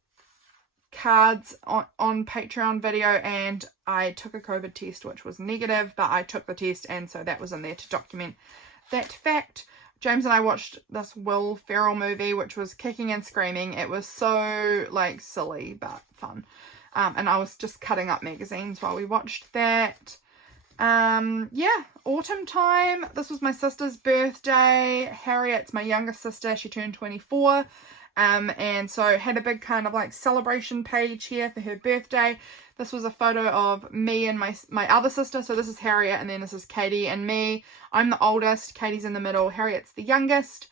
cards on Patreon video, and I took a COVID test which was negative, but I took the test, and so that was in there to document that fact. James and I watched this Will Ferrell movie which was kicking and screaming. It was so like silly but fun. And I was just cutting up magazines while we watched that. Yeah, autumn time. This was my sister's birthday. Harriet's my youngest sister. She turned 24. And so had a big kind of like celebration page here for her birthday. This was a photo of me and my other sister. So this is Harriet, and then this is Katie and me. I'm the oldest, Katie's in the middle, Harriet's the youngest.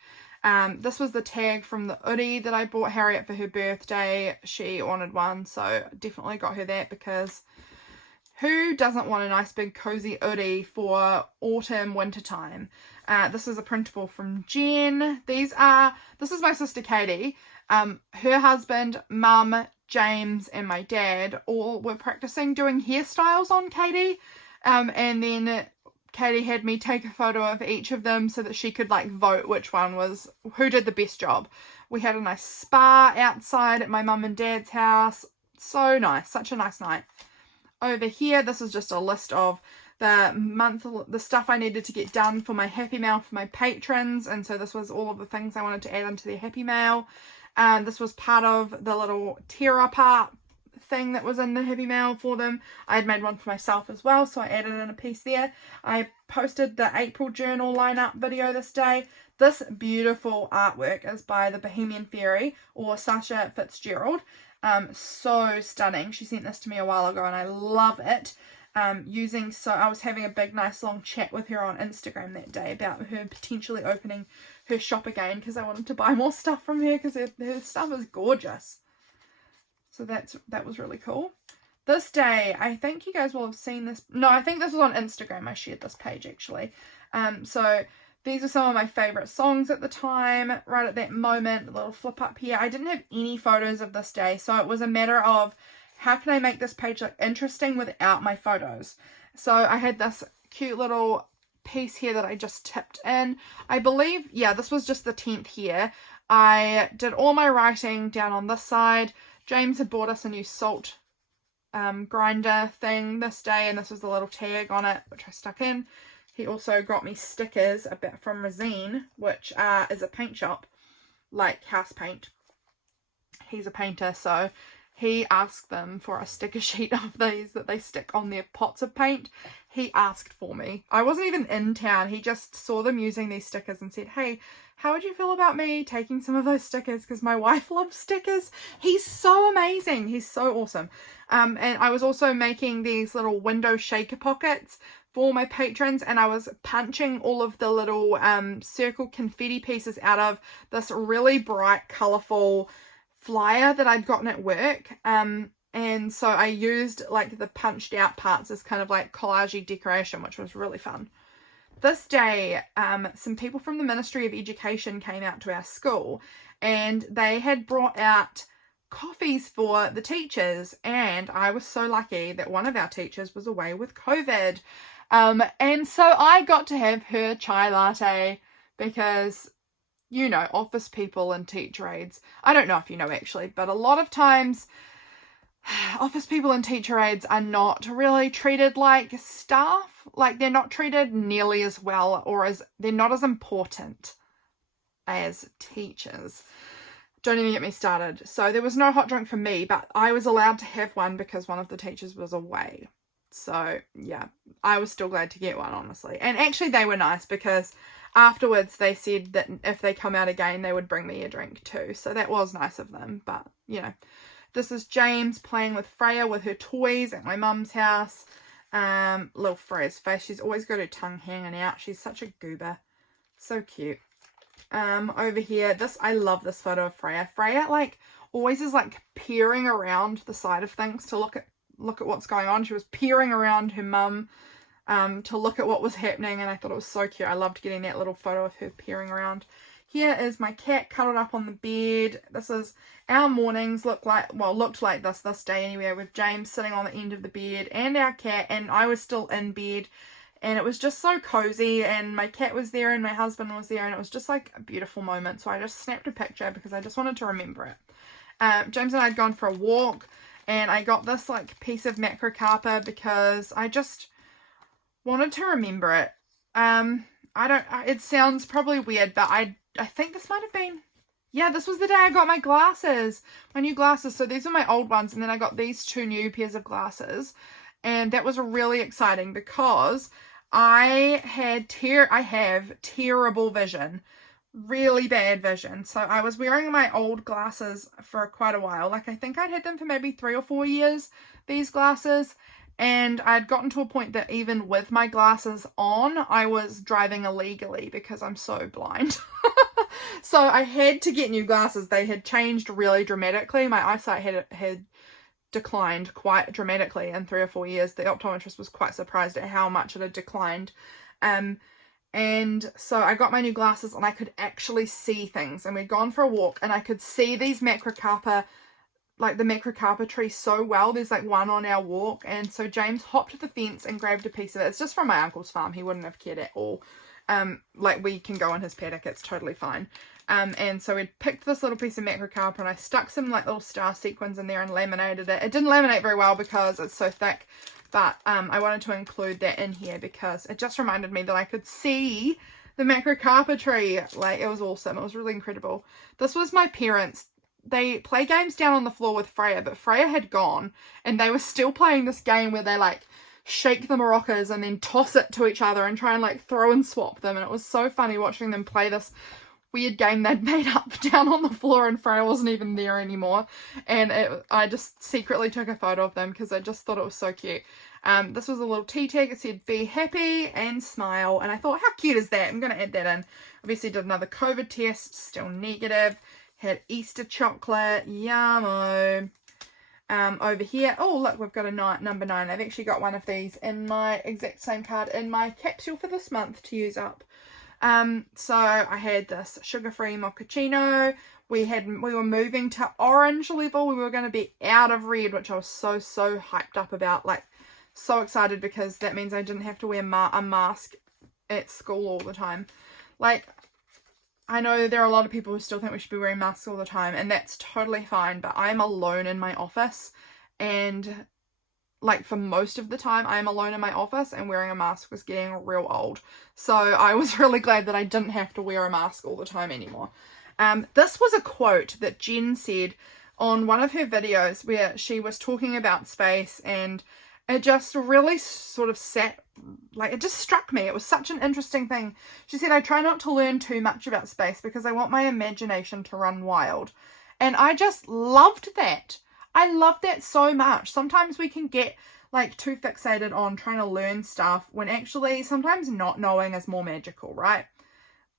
This was the tag from the hoodie that I bought Harriet for her birthday. She wanted one, so definitely got her that, because who doesn't want a nice big cozy hoodie for autumn, winter time? This is a printable from Jen. This is my sister Katie. Her husband, mum, James and my dad all were practicing doing hairstyles on Katie. And then Katie had me take a photo of each of them so that she could like vote who did the best job. We had a nice spa outside at my mum and dad's house. So nice. Such a nice night. Over here, this is just a list of the stuff I needed to get done for my Happy Mail for my patrons, and so this was all of the things I wanted to add into their Happy Mail. This was part of the little tear apart thing that was in the Happy Mail for them. I had made one for myself as well, so I added in a piece there. I posted the April journal lineup video this day. This beautiful artwork is by the Bohemian Faerie, or Sasha Fitzgerald. So stunning. She sent this to me a while ago and I love it. I was having a big nice long chat with her on Instagram that day about her potentially opening her shop again, because I wanted to buy more stuff from her because her stuff is gorgeous. So that was really cool. This day, I think you guys will have seen this. No, I think this was on Instagram. I shared this page actually. So these are some of my favourite songs at the time, right at that moment. A little flip up here. I didn't have any photos of this day, so it was a matter of how can I make this page look interesting without my photos. So I had this cute little piece here that I just tipped in. I believe, yeah, this was just the 10th here. I did all my writing down on this side. James had bought us a new salt grinder thing this day, and this was the little tag on it, which I stuck in. He also got me stickers a bit from Resine, which is a paint shop, like house paint. He's a painter, so he asked them for a sticker sheet of these that they stick on their pots of paint. He asked for me. I wasn't even in town. He just saw them using these stickers and said, hey, how would you feel about me taking some of those stickers? Because my wife loves stickers. He's so amazing. He's so awesome. And I was also making these little window shaker pockets for my patrons, and I was punching all of the little circle confetti pieces out of this really bright, colourful flyer that I'd gotten at work. And so I used like the punched out parts as kind of like collage decoration, which was really fun. This day, some people from the Ministry of Education came out to our school, and they had brought out coffees for the teachers, and I was so lucky that one of our teachers was away with COVID. And so I got to have her chai latte because, you know, office people and teacher aides, I don't know if you know actually, but a lot of times office people and teacher aides are not really treated like staff. Like, they're not treated nearly as well, or they're not as important as teachers. Don't even get me started. So there was no hot drink for me, but I was allowed to have one because one of the teachers was away. So yeah, I was still glad to get one, honestly. And actually they were nice because afterwards they said that if they come out again, they would bring me a drink too. So that was nice of them. But, you know, this is James playing with Freya with her toys at my mum's house. Little Freya's face. She's always got her tongue hanging out. She's such a goober. So cute. Over here, I love this photo of Freya. Freya, like, always is, like, peering around the side of things to look at what's going on. She was peering around her mum, to look at what was happening, and I thought it was so cute. I loved getting that little photo of her peering around. Here is my cat cuddled up on the bed. This is our mornings looked like this day anyway, with James sitting on the end of the bed and our cat, and I was still in bed. And it was just so cozy, and my cat was there and my husband was there, and it was just like a beautiful moment. So I just snapped a picture because I just wanted to remember it. James and I had gone for a walk, and I got this like piece of macrocarpa because I just wanted to remember it. It sounds probably weird, but I think this might have been, yeah, this was the day I got my glasses, my new glasses. So these are my old ones, and then I got these 2 new pairs of glasses, and that was really exciting because I have terrible vision, really bad vision. So I was wearing my old glasses for quite a while. Like, I think I'd had them for maybe 3 or 4 years, these glasses. And I'd gotten to a point that even with my glasses on, I was driving illegally because I'm so blind. So I had to get new glasses. They had changed really dramatically. My eyesight had declined quite dramatically in 3 or 4 years. The optometrist was quite surprised at how much it had declined. And so I got my new glasses and I could actually see things. And we'd gone for a walk and I could see these macrocarpa, like the macrocarpa tree, so well. There's like one on our walk. And so James hopped the fence and grabbed a piece of it. It's just from my uncle's farm. He wouldn't have cared at all. Like, we can go in his paddock. It's totally fine. And so we picked this little piece of macrocarpa and I stuck some like little star sequins in there and laminated it. It didn't laminate very well because it's so thick, but I wanted to include that in here because it just reminded me that I could see the macrocarpa tree. Like, it was awesome. It was really incredible. This was my parents. They play games down on the floor with Freya, but Freya had gone and they were still playing this game where they like shake the maracas and then toss it to each other and try and like throw and swap them. And it was so funny watching them play this weird game they'd made up down on the floor, and Freya wasn't even there anymore. And I just secretly took a photo of them because I just thought it was so cute. This was a little tea tag. It said be happy and smile, and I thought, how cute is that? I'm going to add that in. Obviously did another COVID test, still negative. Had Easter chocolate, yummo. Over here, oh look, we've got a number 9. I've actually got one of these in my exact same card in my capsule for this month to use up. So I had this sugar-free mochaccino. We were moving to orange level. We were going to be out of red, which I was so hyped up about, like so excited, because that means I didn't have to wear a mask at school all the time. Like, I know there are a lot of people who still think we should be wearing masks all the time, and that's totally fine, but I'm alone in my office, and like for most of the time I'm alone in my office, and wearing a mask was getting real old. So I was really glad that I didn't have to wear a mask all the time anymore. This was a quote that Jen said on one of her videos where she was talking about space, and it just really sort of it just struck me. It was such an interesting thing. She said, I try not to learn too much about space because I want my imagination to run wild. And I just loved that. I love that so much. Sometimes we can get like too fixated on trying to learn stuff when actually sometimes not knowing is more magical, right?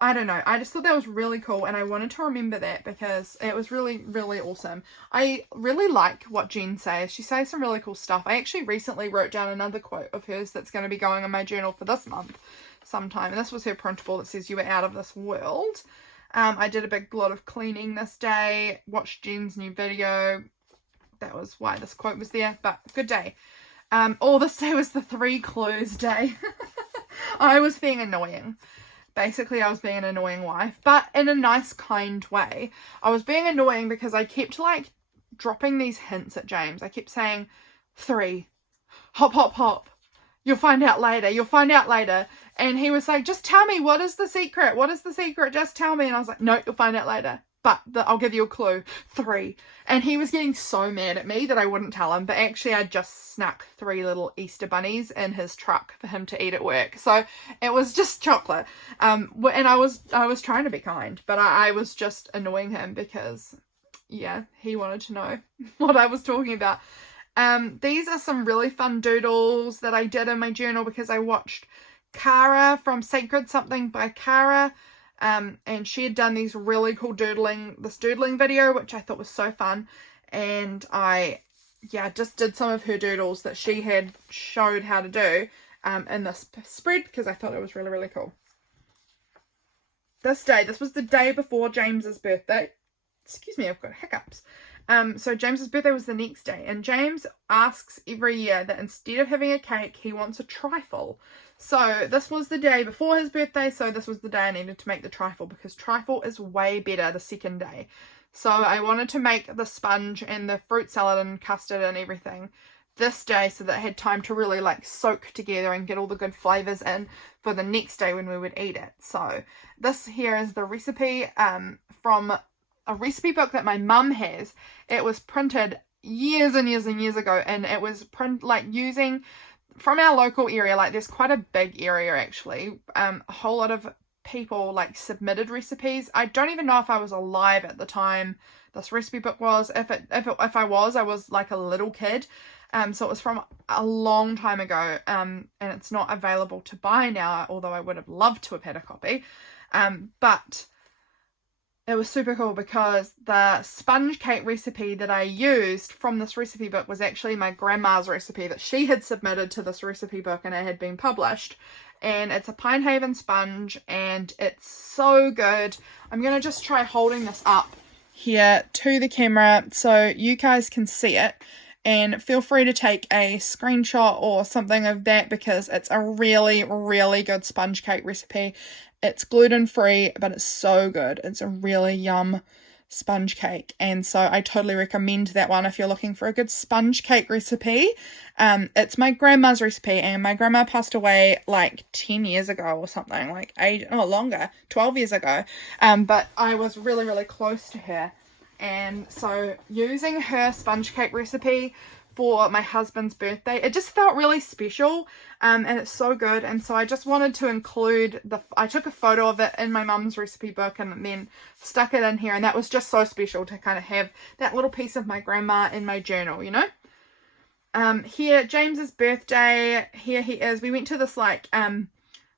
I don't know. I just thought that was really cool, and I wanted to remember that because it was really, really awesome. I really like what Jen says. She says some really cool stuff. I actually recently wrote down another quote of hers that's going to be going in my journal for this month sometime. And this was her printable that says, "You were out of this world." I did a big lot of cleaning this day, watched Jen's new video. That was why this quote was there, but good day. This day was the 3 clues day. I was being annoying. Basically, I was being an annoying wife, but in a nice, kind way. I was being annoying because I kept, like, dropping these hints at James. I kept saying, 3, hop, hop, hop. You'll find out later. You'll find out later. And he was like, just tell me, what is the secret? What is the secret? Just tell me. And I was like, no, you'll find out later. But I'll give you a clue. 3. And he was getting so mad at me that I wouldn't tell him. But actually, I just snuck 3 little Easter bunnies in his truck for him to eat at work. So it was just chocolate. And I was trying to be kind. But I was just annoying him because, yeah, he wanted to know what I was talking about. These are some really fun doodles that I did in my journal because I watched Cara from Sacred Something by Cara. And she had done these really cool doodling video, which I thought was so fun. And I, just did some of her doodles that she had showed how to do, in this spread because I thought it was really, really cool. This was the day before James's birthday. Excuse me, I've got hiccups. So James's birthday was the next day, and James asks every year that instead of having a cake, he wants a trifle. So this was the day before his birthday, so this was the day I needed to make the trifle because trifle is way better the second day. So I wanted to make the sponge and the fruit salad and custard and everything this day so that I had time to really like soak together and get all the good flavors in for the next day when we would eat it. So this here is the recipe from a recipe book that my mum has. It was printed years and years and years ago, and it was using from our local area. Like there's quite a big area actually. A whole lot of people like submitted recipes. I don't even know if I was alive at the time this recipe book was. If I was like a little kid. So it was from a long time ago, and it's not available to buy now, although I would have loved to have had a copy. But it was super cool because the sponge cake recipe that I used from this recipe book was actually my grandma's recipe that she had submitted to this recipe book, and it had been published. And it's a Pine Haven sponge, and it's so good. I'm going to just try holding this up here to the camera so you guys can see it. And feel free to take a screenshot or something of that because it's a really, really good sponge cake recipe. It's gluten-free, but it's so good. It's a really yum sponge cake. And so I totally recommend that one if you're looking for a good sponge cake recipe. It's my grandma's recipe, and my grandma passed away like 10 years ago or something, like longer, 12 years ago. But I was really, really close to her. And so using her sponge cake recipe for my husband's birthday, it just felt really special, and it's so good. And so I just wanted to include I took a photo of it in my mum's recipe book and then stuck it in here, and that was just so special to kind of have that little piece of my grandma in my journal, you know. Here, James's birthday, here he is. We went to this like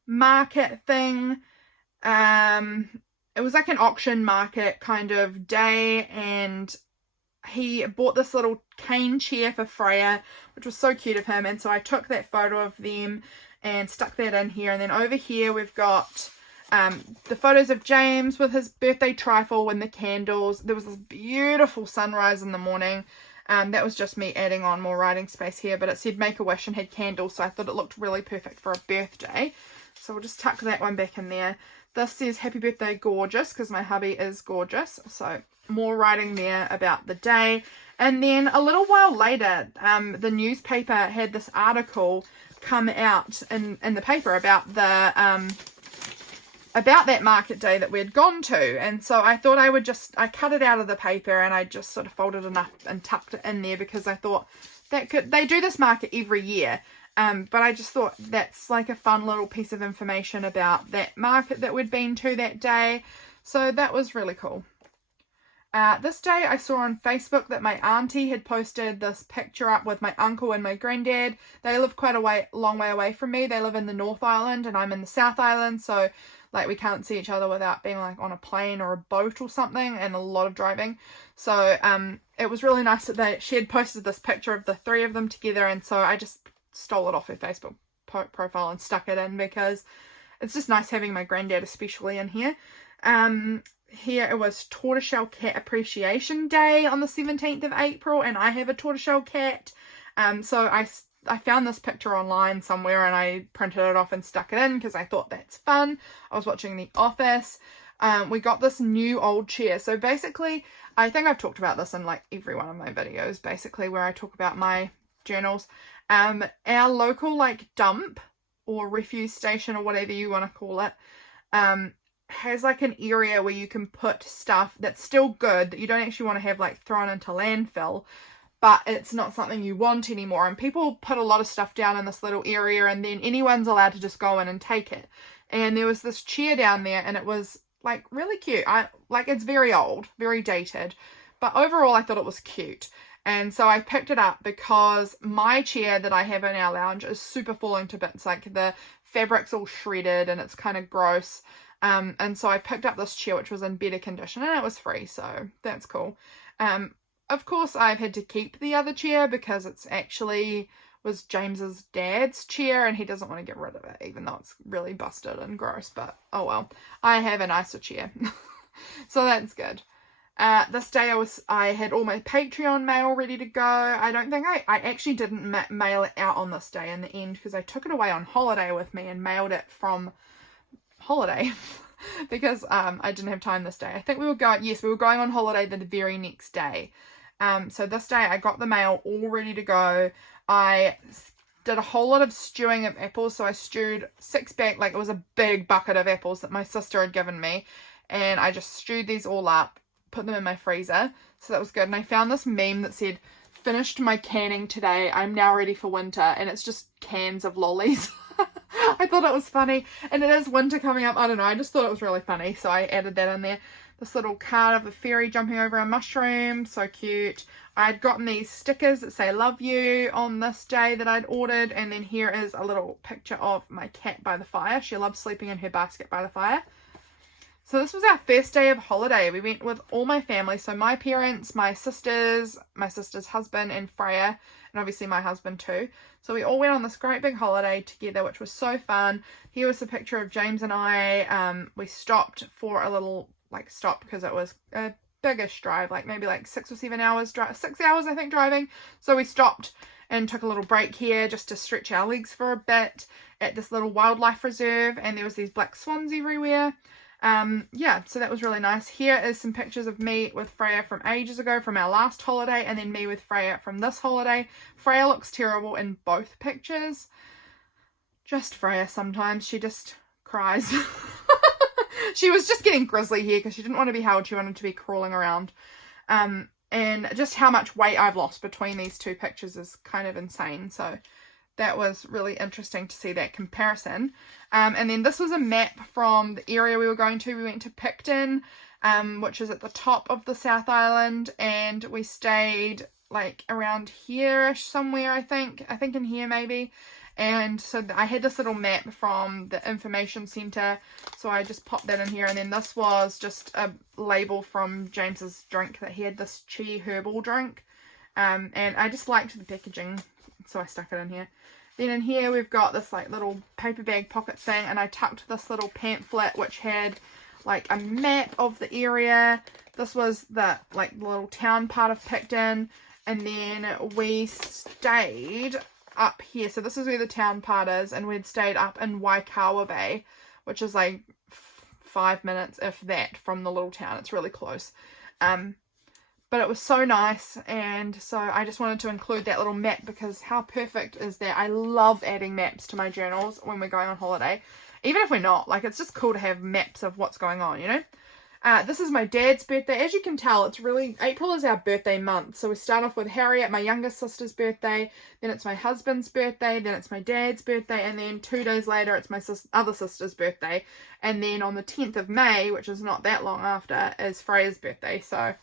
market thing. It was like an auction market kind of day, and he bought this little cane chair for Freya, which was so cute of him. And so I took that photo of them and stuck that in here. And then over here we've got the photos of James with his birthday trifle and the candles. There was this beautiful sunrise in the morning. That was just me adding on more writing space here, but it said make a wish and had candles, so I thought it looked really perfect for a birthday. So we'll just tuck that one back in there. This says happy birthday gorgeous because my hubby is gorgeous. So more writing there about the day. And then a little while later, the newspaper had this article come out in the paper about the about that market day that we'd gone to. And so I thought I cut it out of the paper and I just sort of folded it up and tucked it in there because I thought they do this market every year. But I just thought that's like a fun little piece of information about that market that we'd been to that day. So that was really cool. This day I saw on Facebook that my auntie had posted this picture up with my uncle and my granddad. They live quite a long way away from me. They live in the North Island and I'm in the South Island, so like we can't see each other without being like on a plane or a boat or something, and a lot of driving. So it was really nice that she had posted this picture of the three of them together, and so I just stole it off her Facebook profile and stuck it in because it's just nice having my granddad especially in here. Here it was Tortoiseshell Cat Appreciation Day on the 17th of April, and I have a tortoiseshell cat. So I found this picture online somewhere and I printed it off and stuck it in because I thought that's fun. I was watching The Office. We got this new old chair. So basically, I think I've talked about this in like every one of my videos, basically, where I talk about my journals. Our local like dump or refuse station or whatever you want to call it, has like an area where you can put stuff that's still good, that you don't actually want to have like thrown into landfill, but it's not something you want anymore. And people put a lot of stuff down in this little area, and then anyone's allowed to just go in and take it. And there was this chair down there, and it was like really cute. It's very old, very dated, but overall I thought it was cute. And so I picked it up because my chair that I have in our lounge is super falling to bits. Like the fabric's all shredded and it's kind of gross. And so I picked up this chair which was in better condition, and it was free, so that's cool. Of course I've had to keep the other chair because it's actually was James's dad's chair and he doesn't want to get rid of it, even though it's really busted and gross, but oh well, I have a nicer chair. So that's good. This day I had all my Patreon mail ready to go. I don't think I actually didn't mail it out on this day in the end because I took it away on holiday with me and mailed it from holiday because I didn't have time this day. I think we were going on holiday the very next day. So this day I got the mail all ready to go. I did a whole lot of stewing of apples, so I stewed 6 bags, like it was a big bucket of apples that my sister had given me, and I just stewed these all up, put them in my freezer, so that was good. And I found this meme that said, "Finished my canning today, I'm now ready for winter," and it's just cans of lollies. I thought it was funny, and it is winter coming up. I don't know, I just thought it was really funny, so I added that in there. This little card of a fairy jumping over a mushroom, so cute. I'd gotten these stickers that say "love you" on this day that I'd ordered, and then here is a little picture of my cat by the fire. She loves sleeping in her basket by the fire. So this was our first day of holiday. We went with all my family, so my parents, my sister's husband, and Freya, and obviously my husband too. So we all went on this great big holiday together, which was so fun. Here was a picture of James and I. We stopped for a little stop because it was a biggish drive, like maybe like 6 or 7 hours 6 hours I think driving. So we stopped and took a little break here just to stretch our legs for a bit at this little wildlife reserve, and there was these black swans everywhere. Yeah, so that was really nice. Here is some pictures of me with Freya from ages ago from our last holiday, and then me with Freya from this holiday. Freya looks terrible in both pictures. Just Freya sometimes, she just cries. She was just getting grizzly here because she didn't want to be held, she wanted to be crawling around. And just how much weight I've lost between these two pictures is kind of insane, so that was really interesting to see that comparison. And then this was a map from the area we were going to. We went to Picton, which is at the top of the South Island, and we stayed like around here-ish somewhere, I think in here maybe. And so I had this little map from the information centre, so I just popped that in here. And then this was just a label from James's drink that he had, this chi herbal drink, and I just liked the packaging, so I stuck it in here. Then in here we've got this like little paper bag pocket thing, and I tucked this little pamphlet which had like a map of the area. This was the little town part of Picton, and then we stayed up here. So this is where the town part is, and we'd stayed up in Waikawa Bay, which is like 5 minutes, if that, from the little town. It's really close. But it was so nice, and so I just wanted to include that little map because how perfect is that? I love adding maps to my journals when we're going on holiday, even if we're not. Like, it's just cool to have maps of what's going on, you know? This is my dad's birthday. As you can tell, it's really, April is our birthday month. So we start off with Harriet, my youngest sister's birthday, then it's my husband's birthday, then it's my dad's birthday, and then 2 days later it's my other sister's birthday. And then on the 10th of May, which is not that long after, is Freya's birthday. So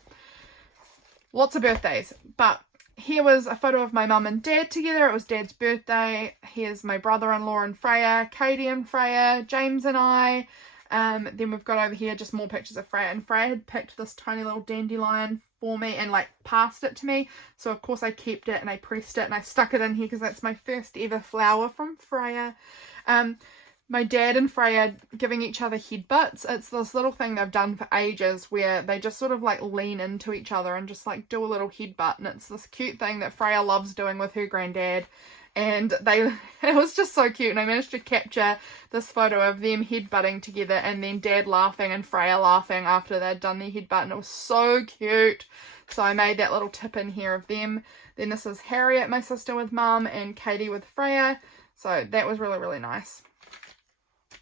lots of birthdays. But here was a photo of my mum and dad together. It was Dad's birthday. Here's my brother-in-law and Freya, Katie and Freya, James and I. Then we've got over here just more pictures of Freya, and Freya had picked this tiny little dandelion for me and like passed it to me, so of course I kept it and I pressed it and I stuck it in here because that's my first ever flower from Freya. My dad and Freya giving each other headbutts. It's this little thing they've done for ages where they just sort of like lean into each other and just like do a little headbutt, and it's this cute thing that Freya loves doing with her granddad. And it was just so cute, and I managed to capture this photo of them headbutting together and then Dad laughing and Freya laughing after they'd done their headbutt, and it was so cute. So I made that little tip in here of them. Then this is Harriet, my sister, with Mum, and Katie with Freya. So that was really, really nice.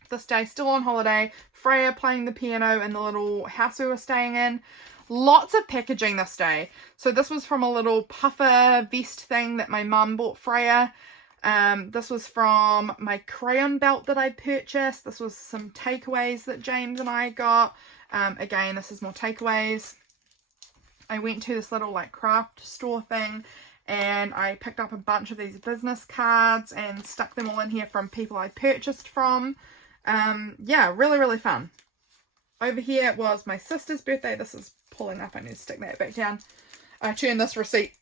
This day, still on holiday, Freya playing the piano in the little house we were staying in. Lots of packaging this day. So this was from a little puffer vest thing that my mum bought Freya. This was from my crayon belt that I purchased. This was some takeaways that James and I got. Again, this is more takeaways. I went to this little like craft store thing and I picked up a bunch of these business cards and stuck them all in here from people I purchased from. Yeah, really, really fun. Over here was my sister's birthday. This is pulling up. I need to stick that back down. I turned this receipt,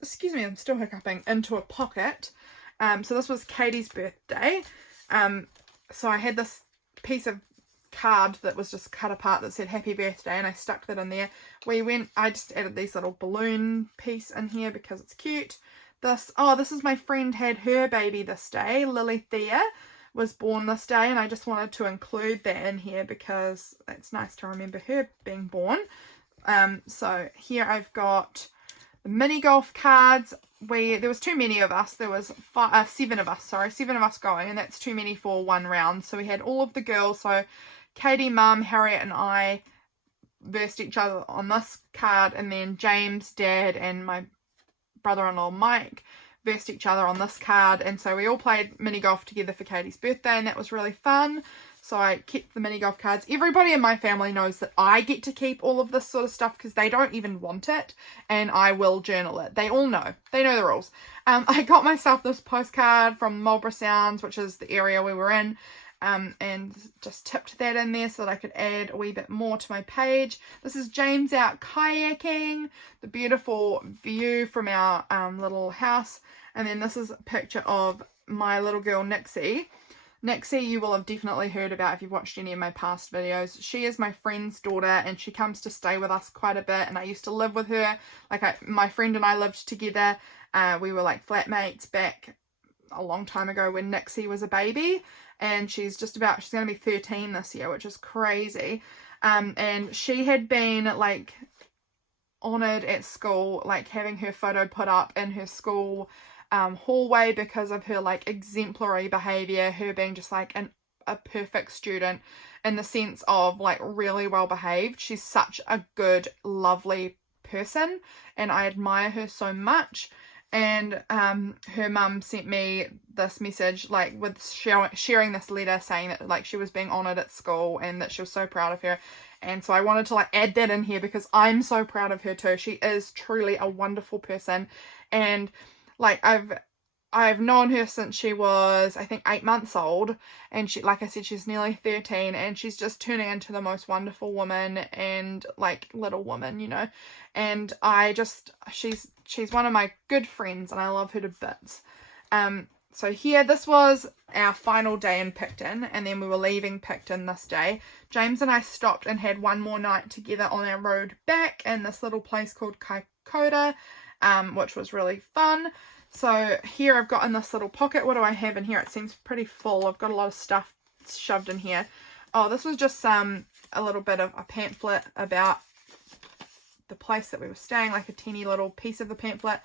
excuse me, I'm still hiccuping, into a pocket. So this was Katie's birthday. So I had this piece of card that was just cut apart that said happy birthday, and I stuck that in there. I just added these little balloon piece in here because it's cute. This is my friend had her baby this day. Lily Thea was born this day, and I just wanted to include that in here because it's nice to remember her being born. So here I've got the mini golf cards. There was too many of us. There was 7 of us going, and that's too many for one round. So we had all of the girls. So Katie, Mum, Harriet and I versed each other on this card, and then James, Dad and my brother-in-law Mike versed each other on this card, and so we all played mini golf together for Katie's birthday, and that was really fun. So I kept the mini golf cards. Everybody in my family knows that I get to keep all of this sort of stuff because they don't even want it, and I will journal it. They all know. They know the rules. I got myself this postcard from Marlborough Sounds, which is the area we were in, and just tipped that in there so that I could add a wee bit more to my page. This is James out kayaking, the beautiful view from our little house. And then this is a picture of my little girl Nixie. Nixie you will have definitely heard about if you've watched any of my past videos. She is my friend's daughter, and she comes to stay with us quite a bit, and I used to live with her. My friend and I lived together. We were like flatmates back a long time ago when Nixie was a baby, and she's going to be 13 this year, which is crazy. And she had been like honoured at school, like having her photo put up in her school hallway because of her like exemplary behaviour, her being just like a perfect student in the sense of like really well behaved. She's such a good, lovely person, and I admire her so much. And her mum sent me this message like with sharing this letter saying that like she was being honoured at school and that she was so proud of her. And so I wanted to like add that in here because I'm so proud of her too. She is truly a wonderful person, and like I've known her since she was, I think, 8 months old, and she, like I said, she's nearly 13, and she's just turning into the most wonderful woman and like little woman, you know. And she's one of my good friends, and I love her to bits. So here, this was our final day in Picton, and then we were leaving Picton this day. James and I stopped and had one more night together on our road back in this little place called Kaikoura, which was really fun. So here I've got in this little pocket, what do I have in here? It seems pretty full. I've got a lot of stuff shoved in here. Oh, this was just a little bit of a pamphlet about the place that we were staying, like a teeny little piece of the pamphlet.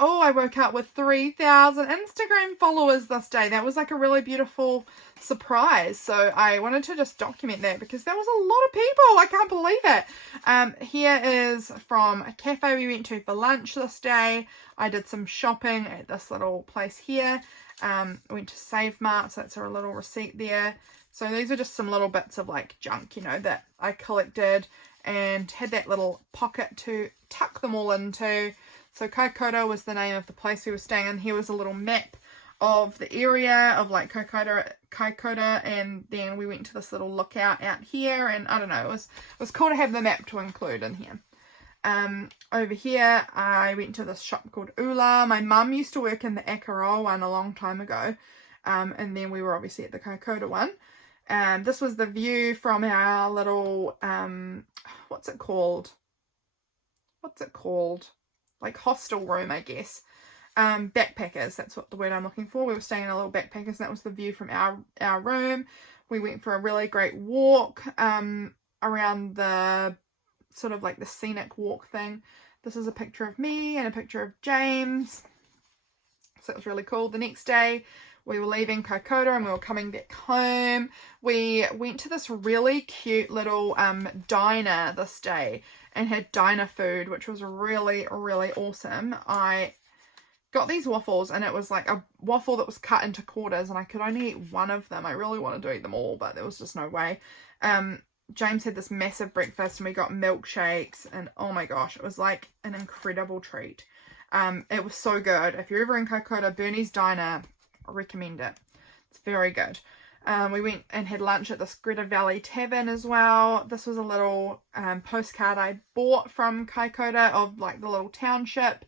Oh, I woke up with 3,000 Instagram followers this day. That was like a really beautiful surprise. So I wanted to just document that because there was a lot of people. I can't believe it. Here is from a cafe we went to for lunch this day. I did some shopping at this little place here. Went to Save Mart, so that's a little receipt there. So these are just some little bits of like junk, you know, that I collected. and had that little pocket to tuck them all into. So Kaikoura was the name of the place we were staying in. Here was a little map of the area of like Kaikoura, and then we went to this little lookout out here, and I don't know, it was cool to have the map to include in here. Over here I went to this shop called Ula. My mum used to work in the Akaroa one a long time ago, and then we were obviously at the Kaikoura one. This was the view from our little what's it called, like hostel room, I guess. Backpackers, that's what the word I'm looking for. We were staying in a little backpackers, and that was the view from our room. We went for a really great walk around the sort of like the scenic walk thing. This is a picture of me and a picture of James, so it was really cool. The next day we were leaving Kaikoura and we were coming back home. We went to this really cute little diner this day and had diner food, which was really, really awesome. I got these waffles, and it was like a waffle that was cut into quarters, and I could only eat one of them. I really wanted to eat them all, but there was just no way. James had this massive breakfast, and we got milkshakes, and oh my gosh, it was like an incredible treat. It was so good. If you're ever in Kaikoura, Bernie's Diner, I recommend it. It's very good. We went and had lunch at this Greta Valley Tavern as well. This was a little postcard I bought from Kaikoura of like the little township,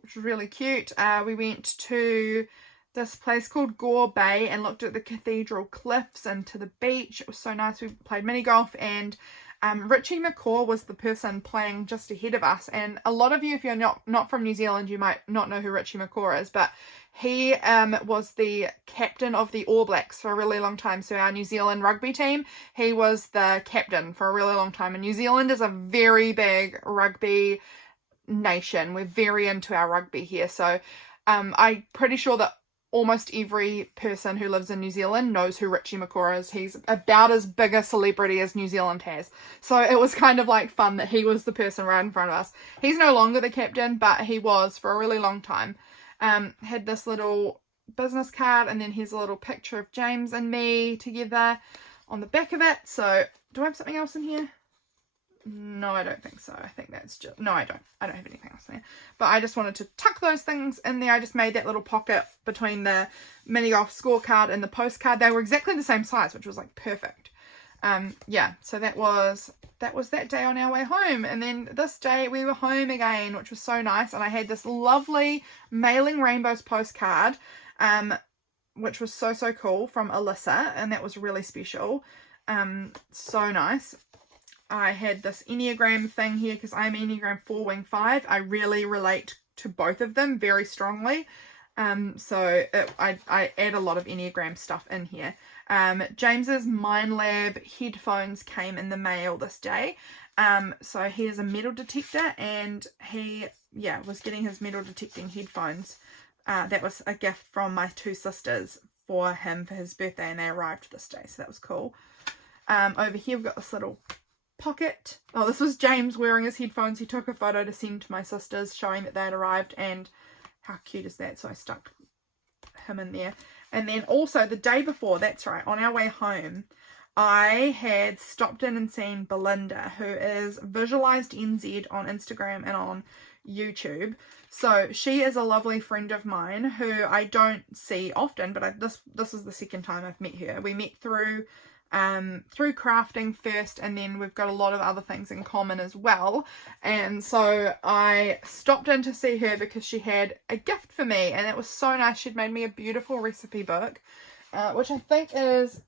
which was really cute. We went to this place called Gore Bay and looked at the cathedral cliffs and to the beach. It was so nice. We played mini golf, and Richie McCaw was the person playing just ahead of us. And a lot of you, if you're not from New Zealand, you might not know who Richie McCaw is, but he was the captain of the All Blacks for a really long time. So our New Zealand rugby team, he was the captain for a really long time. And New Zealand is a very big rugby nation. We're very into our rugby here. So I'm pretty sure that almost every person who lives in New Zealand knows who Richie McCaw is. He's about as big a celebrity as New Zealand has. So it was kind of like fun that he was the person right in front of us. He's no longer the captain, but he was for a really long time. Had this little business card, and then here's a little picture of James and me together on the back of it. So do I have something else in here? No, I don't think so. I think that's just... No, I don't. I don't have anything else in there. But I just wanted to tuck those things in there. I just made that little pocket between the mini golf scorecard and the postcard. They were exactly the same size, which was like perfect. Yeah, so that was that day on our way home. And then this day we were home again, which was so nice. And I had this lovely Mailing Rainbows postcard, which was so cool, from Alyssa, and that was really special. So nice. I had this Enneagram thing here because I'm Enneagram 4 Wing 5. I really relate to both of them very strongly. So I add a lot of Enneagram stuff in here. James's Mind Lab headphones came in the mail this day. So he has a metal detector, and he was getting his metal detecting headphones. That was a gift from my two sisters for him for his birthday, and they arrived this day, so that was cool. Over here we've got this little pocket. Oh, this was James wearing his headphones. He took a photo to send to my sisters showing that they had arrived, and how cute is that? So I stuck him in there. And then also the day before, that's right, on our way home, I had stopped in and seen Belinda, who is Visualisednz on Instagram and on YouTube. So she is a lovely friend of mine who I don't see often, but this is the second time I've met her. We met through crafting first, and then we've got a lot of other things in common as well. And so I stopped in to see her because she had a gift for me, and it was so nice. She'd made me a beautiful recipe book, which I think is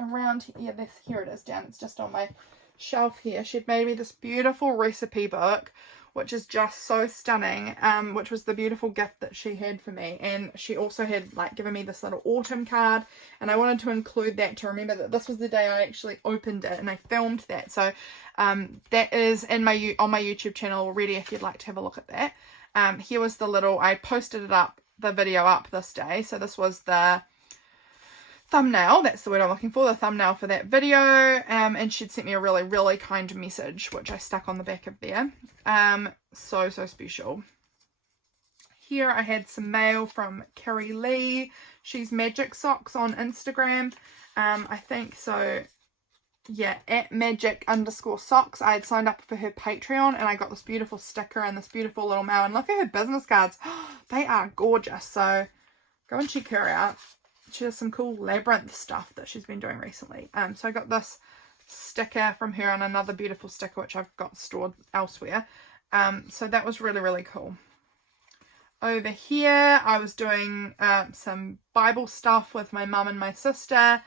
around here. Here it is down. It's just on my shelf here. She'd made me this beautiful recipe book, which is just so stunning, which was the beautiful gift that she had for me. And she also had like given me this little autumn card, and I wanted to include that to remember that this was the day I actually opened it, and I filmed that. So that is on my YouTube channel already if you'd like to have a look at that. Here was the little, I posted the video up this day, so this was the thumbnail, that's the word I'm looking for, the thumbnail for that video, and she'd sent me a really, really kind message, which I stuck on the back of there. So special. Here I had some mail from Carrie Lee. She's Magic Socks on Instagram. I think so. yeah, at magic_socks. I had signed up for her Patreon and I got this beautiful sticker and this beautiful little mail. And look at her business cards. They are gorgeous. So go and check her out. She has some cool labyrinth stuff that she's been doing recently. So I got this sticker from her and another beautiful sticker which I've got stored elsewhere. So that was really, really cool. Over here I was doing some Bible stuff with my mum and my sister.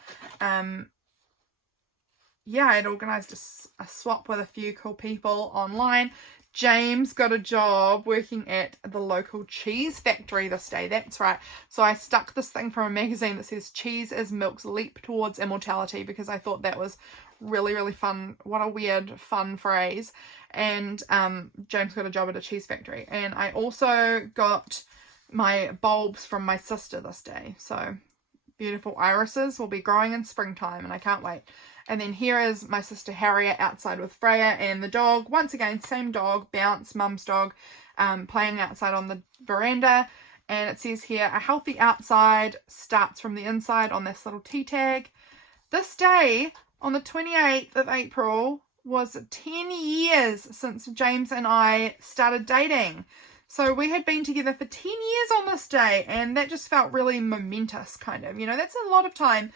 Yeah, I had organised a swap with a few cool people online. James got a job working at the local cheese factory this day. That's right. So I stuck this thing from a magazine that says cheese is milk's leap towards immortality, because I thought that was really, really fun. What a weird, fun phrase. And James got a job at a cheese factory. And I also got my bulbs from my sister this day. So beautiful irises will be growing in springtime and I can't wait. And then here is my sister Harriet outside with Freya and the dog. Once again, same dog, Bounce, mum's dog, playing outside on the veranda. And it says here, a healthy outside starts from the inside on this little tea tag. This day, on the 28th of April, was 10 years since James and I started dating. So we had been together for 10 years on this day, and that just felt really momentous, kind of. You know, that's a lot of time.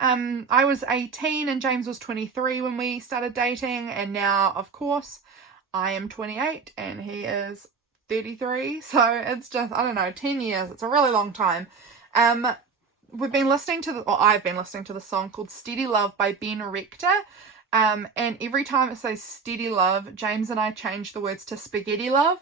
I was 18 and James was 23 when we started dating, and now, of course, I am 28 and he is 33. So it's just, I don't know, 10 years. It's a really long time. We've been listening to I've been listening to the song called Steady Love by Ben Rector. And every time it says Steady Love, James and I change the words to Spaghetti Love.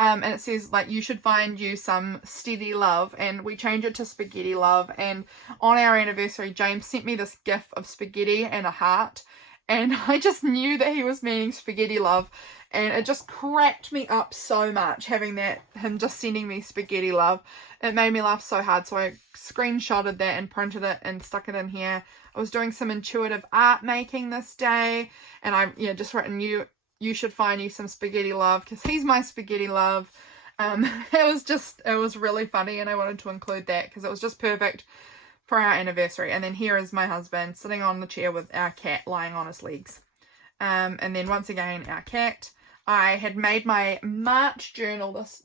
And it says, like, you should find you some steady love, and we change it to Spaghetti Love. And on our anniversary, James sent me this gif of spaghetti and a heart, and I just knew that he was meaning Spaghetti Love, and it just cracked me up so much having that, him just sending me Spaghetti Love. It made me laugh so hard, so I screenshotted that and printed it and stuck it in here. I was doing some intuitive art making this day, and I just written you should find you some Spaghetti Love, because he's my Spaghetti Love. It was really funny, and I wanted to include that because it was just perfect for our anniversary. And then here is my husband sitting on the chair with our cat lying on his legs. And then once again, our cat. I had made my May journal this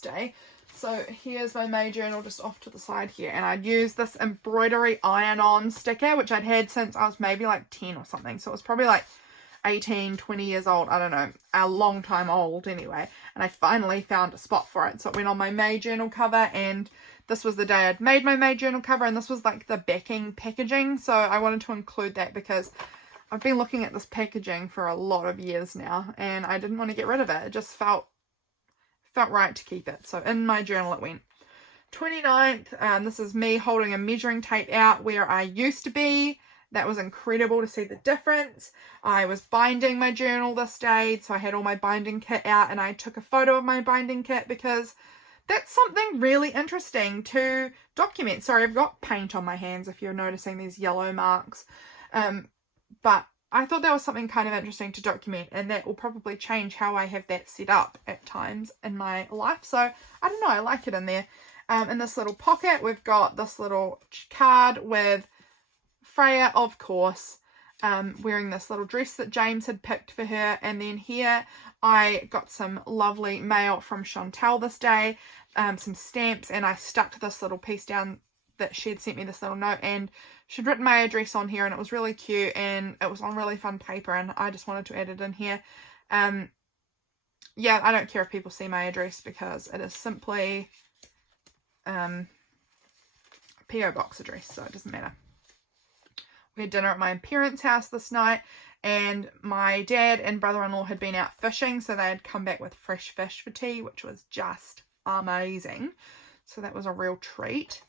day. So here's my May journal just off to the side here. And I'd used this embroidery iron-on sticker, which I'd had since I was maybe like 10 or something. So it was probably like 18, 20 years old, I don't know, a long time old anyway, and I finally found a spot for it. So it went on my May journal cover, and this was the day I'd made my May journal cover, and this was like the backing packaging, so I wanted to include that because I've been looking at this packaging for a lot of years now, and I didn't want to get rid of it. It just felt right to keep it. So in my journal it went. 29th, this is me holding a measuring tape out where I used to be. That was incredible to see the difference. I was binding my journal this day, so I had all my binding kit out, and I took a photo of my binding kit because that's something really interesting to document. Sorry, I've got paint on my hands if you're noticing these yellow marks. But I thought that was something kind of interesting to document, and that will probably change how I have that set up at times in my life. So I don't know, I like it in there. In this little pocket, we've got this little card with Freya, of course, wearing this little dress that James had picked for her. And then here I got some lovely mail from Chantel this day, some stamps, and I stuck this little piece down that she had sent me, this little note, and she'd written my address on here, and it was really cute, and it was on really fun paper, and I just wanted to add it in here. Yeah, I don't care if people see my address because it is simply P.O. box address, so it doesn't matter. We had dinner at my parents' house this night, and my dad and brother-in-law had been out fishing, so they had come back with fresh fish for tea, which was just amazing. So that was a real treat.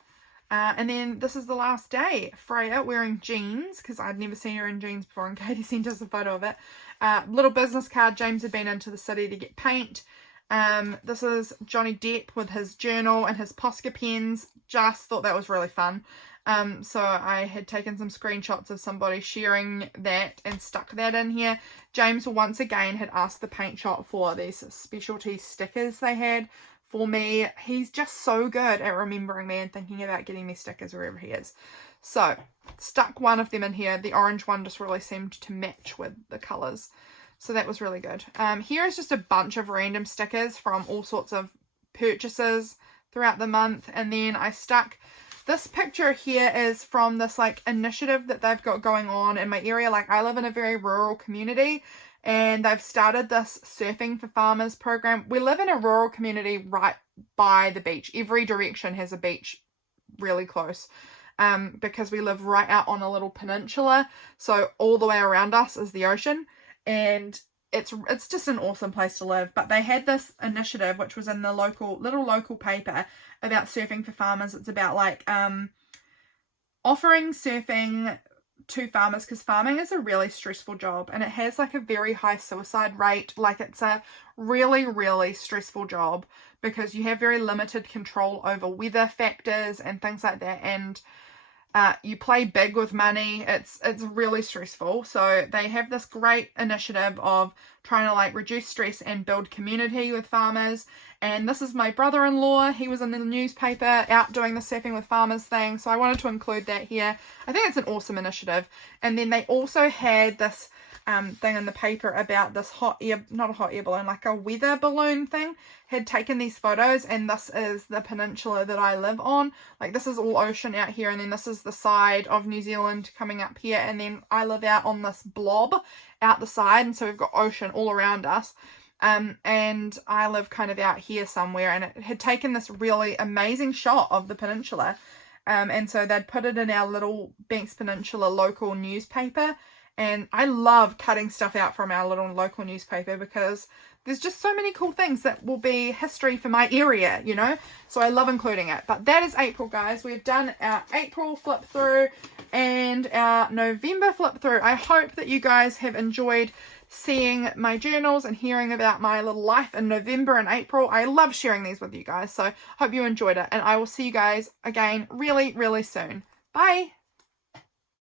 And then this is the last day. Freya wearing jeans, because I'd never seen her in jeans before, and Katie sent us a photo of it. Little business card. James had been into the city to get paint. This is Johnny Depp with his journal and his Posca pens. Just thought that was really fun. So I had taken some screenshots of somebody sharing that and stuck that in here. James once again had asked the paint shop for these specialty stickers they had for me. He's just so good at remembering me and thinking about getting me stickers wherever he is. So stuck one of them in here. The orange one just really seemed to match with the colours. So that was really good. Here is just a bunch of random stickers from all sorts of purchases throughout the month. And then I stuck this picture here is from this like initiative that they've got going on in my area. Like I live in a very rural community and they've started this Surfing for Farmers program. We live in a rural community right by the beach. Every direction has a beach really close. Because we live right out on a little peninsula, so all the way around us is the ocean, and it's just an awesome place to live. But they had this initiative which was in the little local paper about surfing for farmers. It's about like offering surfing to farmers, because farming is a really stressful job and it has like a very high suicide rate. Like it's a really stressful job because you have very limited control over weather factors and things like that, and you play big with money. It's really stressful. So they have this great initiative of trying to like reduce stress and build community with farmers. And this is my brother-in-law. He was in the newspaper out doing the Surfing with Farmers thing. So I wanted to include that here. I think it's an awesome initiative. And then they also had this thing in the paper about this not a hot air balloon, like a weather balloon thing, had taken these photos, and this is the peninsula that I live on. Like this is all ocean out here, and then this is the side of New Zealand coming up here, and then I live out on this blob out the side, and so we've got ocean all around us. And I live kind of out here somewhere, and it had taken this really amazing shot of the peninsula, and so they'd put it in our little Banks Peninsula local newspaper. And I love cutting stuff out from our little local newspaper because there's just so many cool things that will be history for my area, you know. So I love including it. But that is April, guys. We've done our April flip through and our November flip through. I hope that you guys have enjoyed seeing my journals and hearing about my little life in November and April. I love sharing these with you guys. So hope you enjoyed it. And I will see you guys again really soon. Bye.